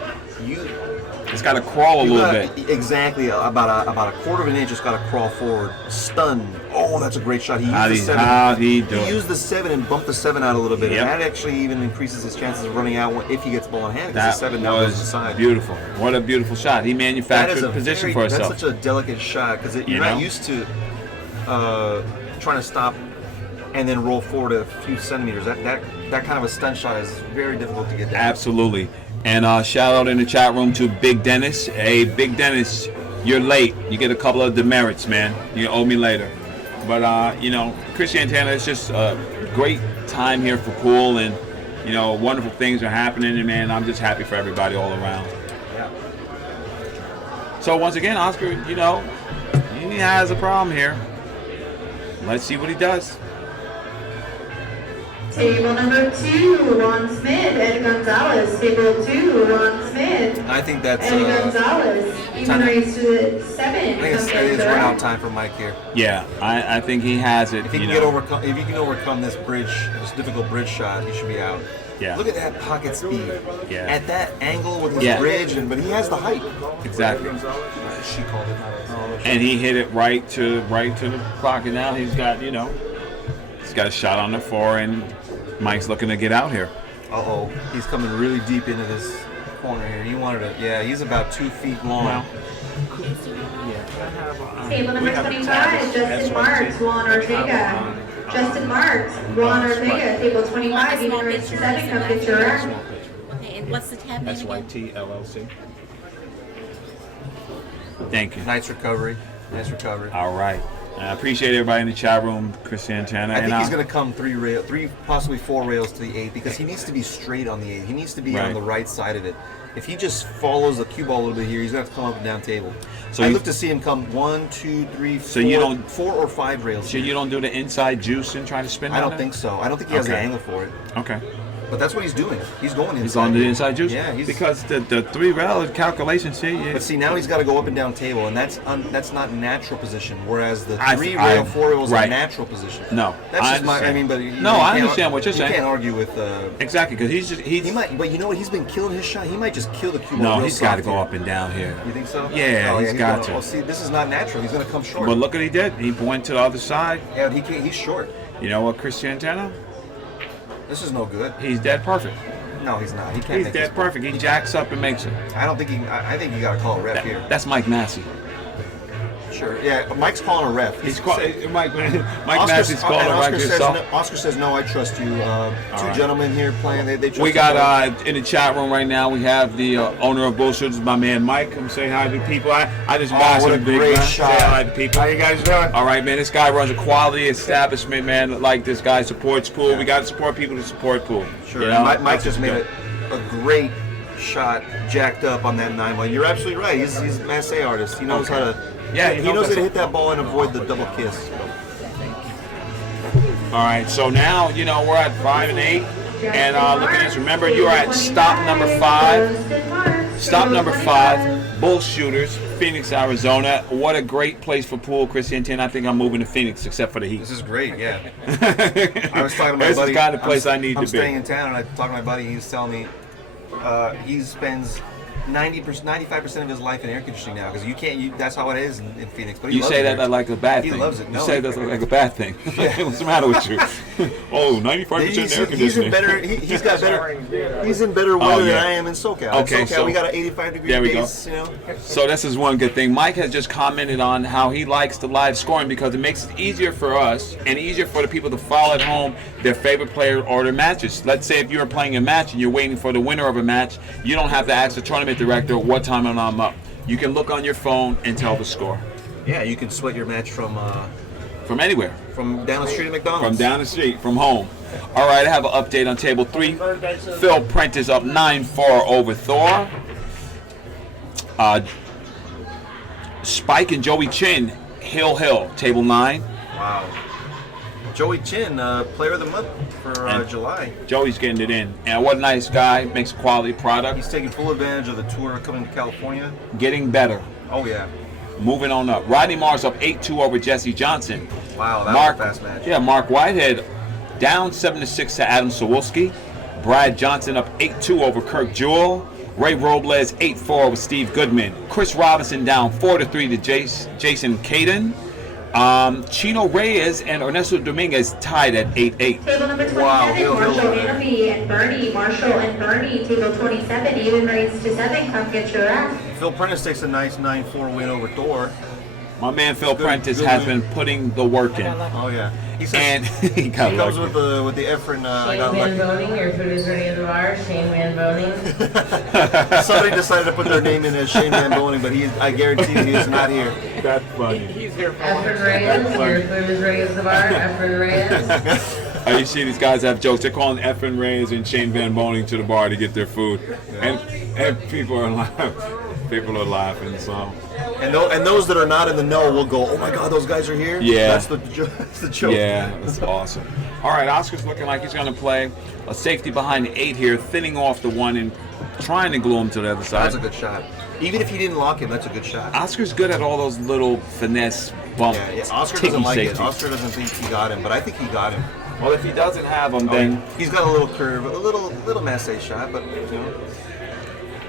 It's got to crawl a you little gotta- bit. Exactly, about a quarter of an inch. It's got to crawl forward. Stunned. Oh, that's a great shot. He used How'd the he- 7. how'd he do it? used the 7 and bumped the 7 out a little bit. Yep. And that actually even increases his chances of running out if he gets the ball in hand. Because That the 7 now goes was inside. beautiful. What a beautiful shot. He That manufactured is a position very, for himself. That's such a delicate shot because You you're know? not used to trying to stop and then roll forward a few centimeters. That kind of a stunt shot is very difficult to get down. Absolutely. And shout out in the chat room to Big Dennis. Hey, Big Dennis, you're late. You get a couple of demerits, man. You owe me later. But, you know, Chris Santana, it's just a great time here for pool, and, you know, wonderful things are happening, and, man, I'm just happy for everybody all around. Yeah. So, once again, Oscar, you know, he has a problem here. Let's see what he does. Table number 2, Ron Smith, Ed Gonzalez. Table 2, Ron Smith, I think that's Ed Gonzalez. Even raised to 7. I think it's run out time for Mike here. Yeah, I think he has it. If he can if he can overcome this difficult bridge shot, he should be out. Yeah. Look at that pocket speed. Yeah. At that angle with his bridge, but he has the height. Exactly. She called it. And he hit it right to the clock, and now he's got he's got a shot on the 4, and Mike's looking to get out here. Uh-oh, he's coming really deep into this corner here. He wanted to, yeah, he's about 2 feet long. Wow. Table number 25, Justin Marks, Juan Ortega. Justin Marks, Juan Ortega. Table 25, even raised to 7. Come get your rack. Okay, and what's the tab name again? SYT LLC. Thank you. Nice recovery. Nice recovery. All right. I appreciate everybody in the chat room, Chris Santana. I think he's going to come 3, possibly 4 rails to the 8 because he needs to be straight on the 8. He needs to be on the right side of it. If he just follows the cue ball a little bit here, he's going to have to come up and down table. So I look to see him come 1, 2, 3, 4, so you don't, 4 or 5 rails. So you don't do the inside juice and try to spin? I don't think so. I don't think he has the angle for it. Okay. But that's what he's doing. He's going inside. He's on the inside juice? Yeah. Because the 3 rail calculation, But see, now he's got to go up and down table, and that's not natural position. Whereas the 3 rail, 4 rail is a natural position. No, that's just my. I mean, but I understand what you're saying. You can't argue with. Exactly, because he might. But you know what? He's been killing his shot. He might just kill the cue ball. No, he's got to go up and down here. You think so? Yeah, he's got to. Well, see, this is not natural. He's going to come short. But look what he did. He went to the other side. Yeah, he's short. You know what, Chris Santana? This is no good. He's dead perfect. No, he's not. He can't. He's dead perfect. He jacks up and makes it. I don't think he. I think you got to call a ref here. That's Mike Massey. Sure. Yeah, Mike's calling a ref. Mike Massey's calling a ref himself. Oscar says, "No, I trust you." Two gentlemen here playing. They trust. We got in the chat room right now. We have the owner of BULLSHOOTERS, my man Mike. Come say hi to the people. I just got what a some big great shot. Say hi to people. How you guys doing? All right, man. This guy runs a quality establishment, man. Like this guy supports pool. Yeah. We got to support people to support pool. Sure. You know? Mike just made a great shot, jacked up on that 9-1. You're absolutely right. He's a Massey artist. He knows how to. Yeah, he knows how to hit that ball and avoid the double kiss. All right, so now we're at 5 and 8, and look at this. Remember, you are at stop number 5. Stop number 5, BULLSHOOTERS, Phoenix, Arizona. What a great place for pool, Chris Santana. I think I'm moving to Phoenix, except for the heat. This is great, yeah. I was talking to my buddy. This is the kind of place I need to be. I'm staying in town, and I talked to my buddy. He was telling me he spends 95% of his life in air conditioning now because you can't. That's how it is in Phoenix. But you say that like a bad thing. He loves it. You say that's like a bad thing. What's the matter with you? 95% air conditioning. He's got better. He's in better weather than I am in SoCal. Okay, in SoCal, so we got an 85-degree days. There we go. So this is one good thing. Mike has just commented on how he likes the live scoring because it makes it easier for us and easier for the people to follow at home their favorite player or their matches. Let's say if you're playing a match and you're waiting for the winner of a match, you don't have to ask the tournament director what time I'm up. You can look on your phone and tell the score. Yeah, you can sweat your match from anywhere. From down the street at McDonald's. From down the street, from home. All right, I have an update on table 3. Phil Prentice up 9-4 over Thor. Spike and Joey Chin, Hill, table 9. Wow. Joey Chin, player of the month for July. Joey's getting it in. And what a nice guy. Makes a quality product. He's taking full advantage of the tour coming to California. Getting better. Oh, yeah. Moving on up. Rodney Mars up 8-2 over Jesse Johnson. Wow, that was a fast match. Yeah, Mark Whitehead down 7-6 to Adam Sawulski. Brad Johnson up 8-2 over Kirk Jewell. Ray Robles 8-4 over Steve Goodman. Chris Robinson down 4-3 to Jason Caden. Chino Reyes and Ernesto Dominguez tied at 8-8. Table number 27, Marshall Anaphy and Bernie. Marshall and Bernie, table 27, even raised to 7. Come get your rack. Phil Prentice takes a nice 9-4 win over Thor. My man Phil Prentice has been putting the work in. Oh yeah, he comes with the Efren. Shane Van Boning, your food is ready at the bar. Shane Van Boning. Somebody decided to put their name in as Shane Van Boning, but I guarantee you he's not here. That's funny. He's here for Efren Reyes, your food is ready at the bar. Efren Reyes. You see these guys have jokes. They're calling Efren Reyes and Shane Van Boning to the bar to get their food, and people are like. People are laughing, so. And those that are not in the know will go, oh my God, those guys are here? Yeah. That's the joke. Yeah, that's awesome. All right, Oscar's looking like he's going to play a safety behind the 8 here, thinning off the 1 and trying to glue him to the other side. That's a good shot. Even if he didn't lock him, that's a good shot. Oscar's good at all those little finesse bump. Yeah. Oscar ticky doesn't like safeties. it. Oscar doesn't think he got him, but I think he got him. Well, if he doesn't have them, then He's got a little curve, a little Massey shot, but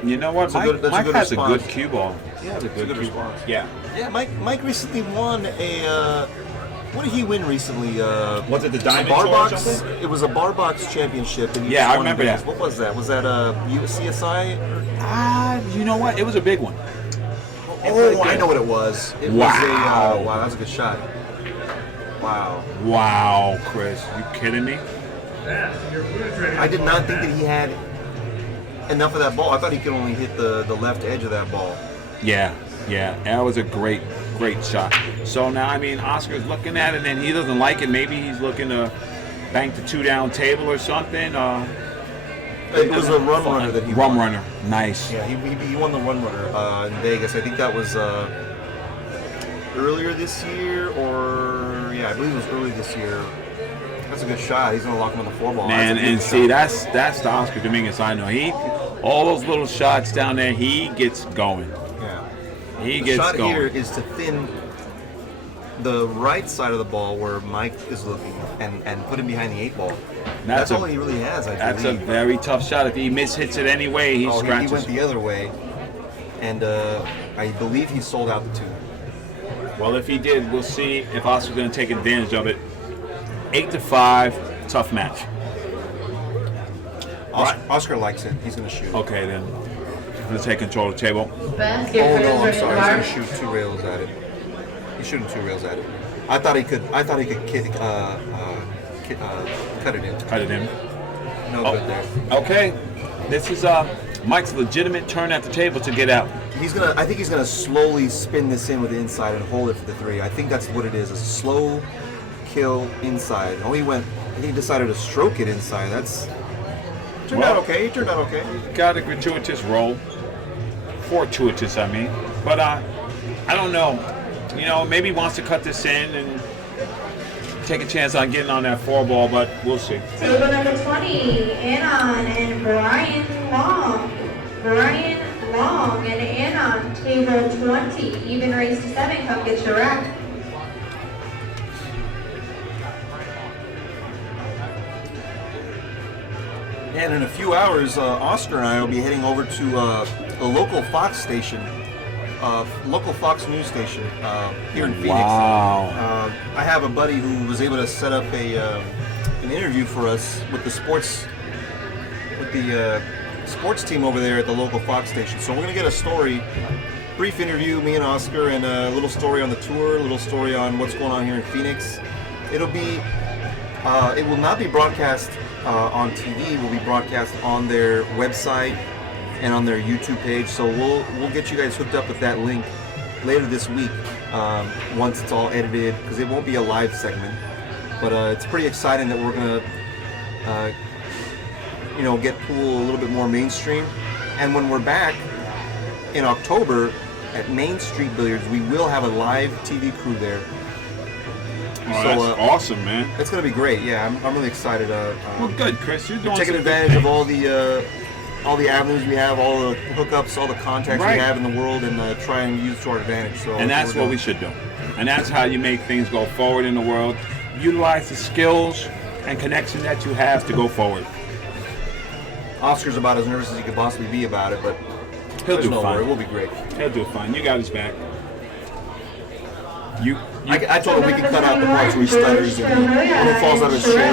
you know what? That's a good Mike has response. a good cue ball. He has a good cue ball. response. Yeah. Yeah, Mike recently won a. What did he win recently? Was it the a Diamond bar Tour or box? something? It was a bar box championship. And he Yeah, just I won remember Vegas. that. What was that? Was that CSI? You know what? It was a big one. Oh, I know what it was. It was Wow. wow, that was a good shot. Wow. Wow, Chris, you kidding me? I did not think that he had enough of that ball. I thought he could only hit the left edge of that ball. Yeah, that was a great shot. So now, I mean, Oscar's looking at it and he doesn't like it. Maybe he's looking to bank the 2-down table or something. It was a run runner that he Rum won. runner, nice. Yeah, he won the run runner in Vegas. I think that was earlier this year, or I believe it was early this year. That's a good shot. He's gonna lock him on the 4-ball. Man, That's a good and see, shot. that's the Oscar Dominguez I know. All those little shots down there, he gets going. Yeah. He The gets shot going. here is to thin the right side of the ball where Mike is looking and put him behind the 8 ball. That's all he really has, I That's a believe. very tough shot. If he mishits it anyway, he He scratches. went the other way, and I believe he sold out the 2. Well, if he did, we'll see if Oscar's going to take advantage of it. 8-5, tough match. Oscar likes it. He's going to shoot. Okay, then. He's going to take control of the table. Basket Oh for no, his I'm right sorry. bar. He's gonna shoot 2 rails at it. He's shooting 2 rails at it. I thought he could cut it in. Cut it in. No Oh. good there. Okay. This is Mike's legitimate turn at the table to get out. I think he's gonna slowly spin this in with the inside and hold it for the 3. I think that's what it is. A slow kill inside. Oh, he decided to stroke it inside. Turned out okay. Got a gratuitous roll. Fortuitous, I mean. But I don't know. You know, maybe he wants to cut this in and take a chance on getting on that 4-ball, but we'll see. Table number 20, Anon and Brian Long. Brian Long and Anon, table 20. Even raise to 7, come get your rack. And in a few hours, Oscar and I will be heading over to a local Fox station, local Fox news station here in Phoenix. Wow. I have a buddy who was able to set up an interview for us with the sports team over there at the local Fox station. So we're gonna get a brief interview, me and Oscar, and a little story on the tour, a little story on what's going on here in Phoenix. It will not be broadcast on TV. It will be broadcast on their website and on their YouTube page. So we'll get you guys hooked up with that link later this week once it's all edited, because it won't be a live segment. But it's pretty exciting that we're gonna get pool a little bit more mainstream. And when we're back in October at Main Street Billiards, we will have a live TV crew there. Oh, that's awesome, man. It's gonna be great. Yeah, I'm really excited. Well, good, Chris. You're doing taking some good advantage of things. all the avenues we have, all the hookups, all the contacts Right. we have in the world, and try and use to our advantage. So And that's what we should do. And that's how you make things go forward in the world. Utilize the skills and connection that you have to go forward. Oscar's about as nervous as he could possibly be about it, but He'll there's do no fine. worry. We'll be great. He'll do fine. You got his back. I told him we could cut out the parts where he stutters and when he falls out of his chair.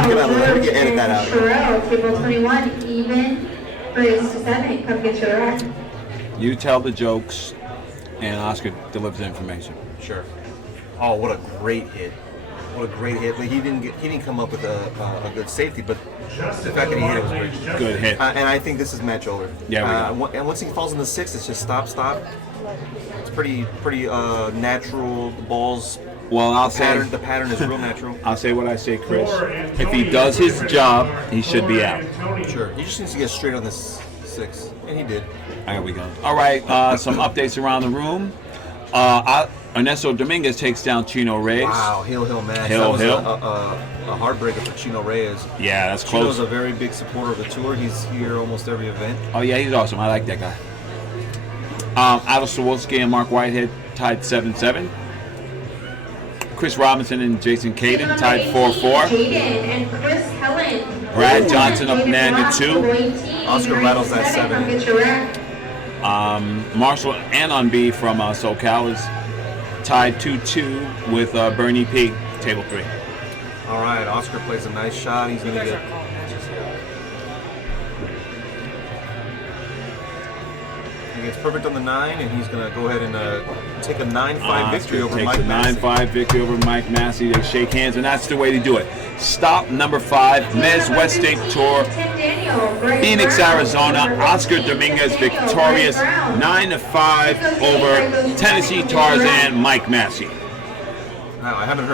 We can edit that out. Sherrill, table 21, even raise to 7, come get your rack. You tell the jokes, and Oscar delivers the information. Sure. Oh, what a great hit! What a great hit! Like, he didn't come up with a good safety, but the fact that he hit it was great. Good hit. And I think this is match over. Yeah, and once he falls in the 6, it's just stop. It's pretty natural. The balls. Well, I'll The pattern is real natural. I'll say what I say, Chris. If he does his job, he should be out. Sure. He just needs to get straight on this 6, and he did. There we go. All right, some updates around the room. Ernesto Dominguez takes down Chino Reyes. Wow, Hill match. Hill. That was a heartbreaker for Chino Reyes. Yeah, that's Chino's close. a very big supporter of the tour. He's here almost every event. Oh, yeah, he's awesome. I like that guy. Alistair Wolski and Mark Whitehead tied 7-7. Chris Robinson and Jason Caden tied 4-4. Jaden and Chris Helen. Brad Johnson up 9-2. Oscar battles that 7. Get your rack. Marshall Anon B from SoCal is tied 2-2 with Bernie P, table 3. All right, Oscar plays a nice shot. He's going to get. He gets perfect on the 9, and he's going to go ahead and take a 9-5 victory over Mike Massey. Takes a 9-5 victory over Mike Massey. They shake hands, and that's the way to do it. Stop number 5, Mezz West State Tour, Phoenix, Arizona. Oscar Dominguez victorious 9-5 over Tennessee Tarzan Mike Massey. Wow, I haven't heard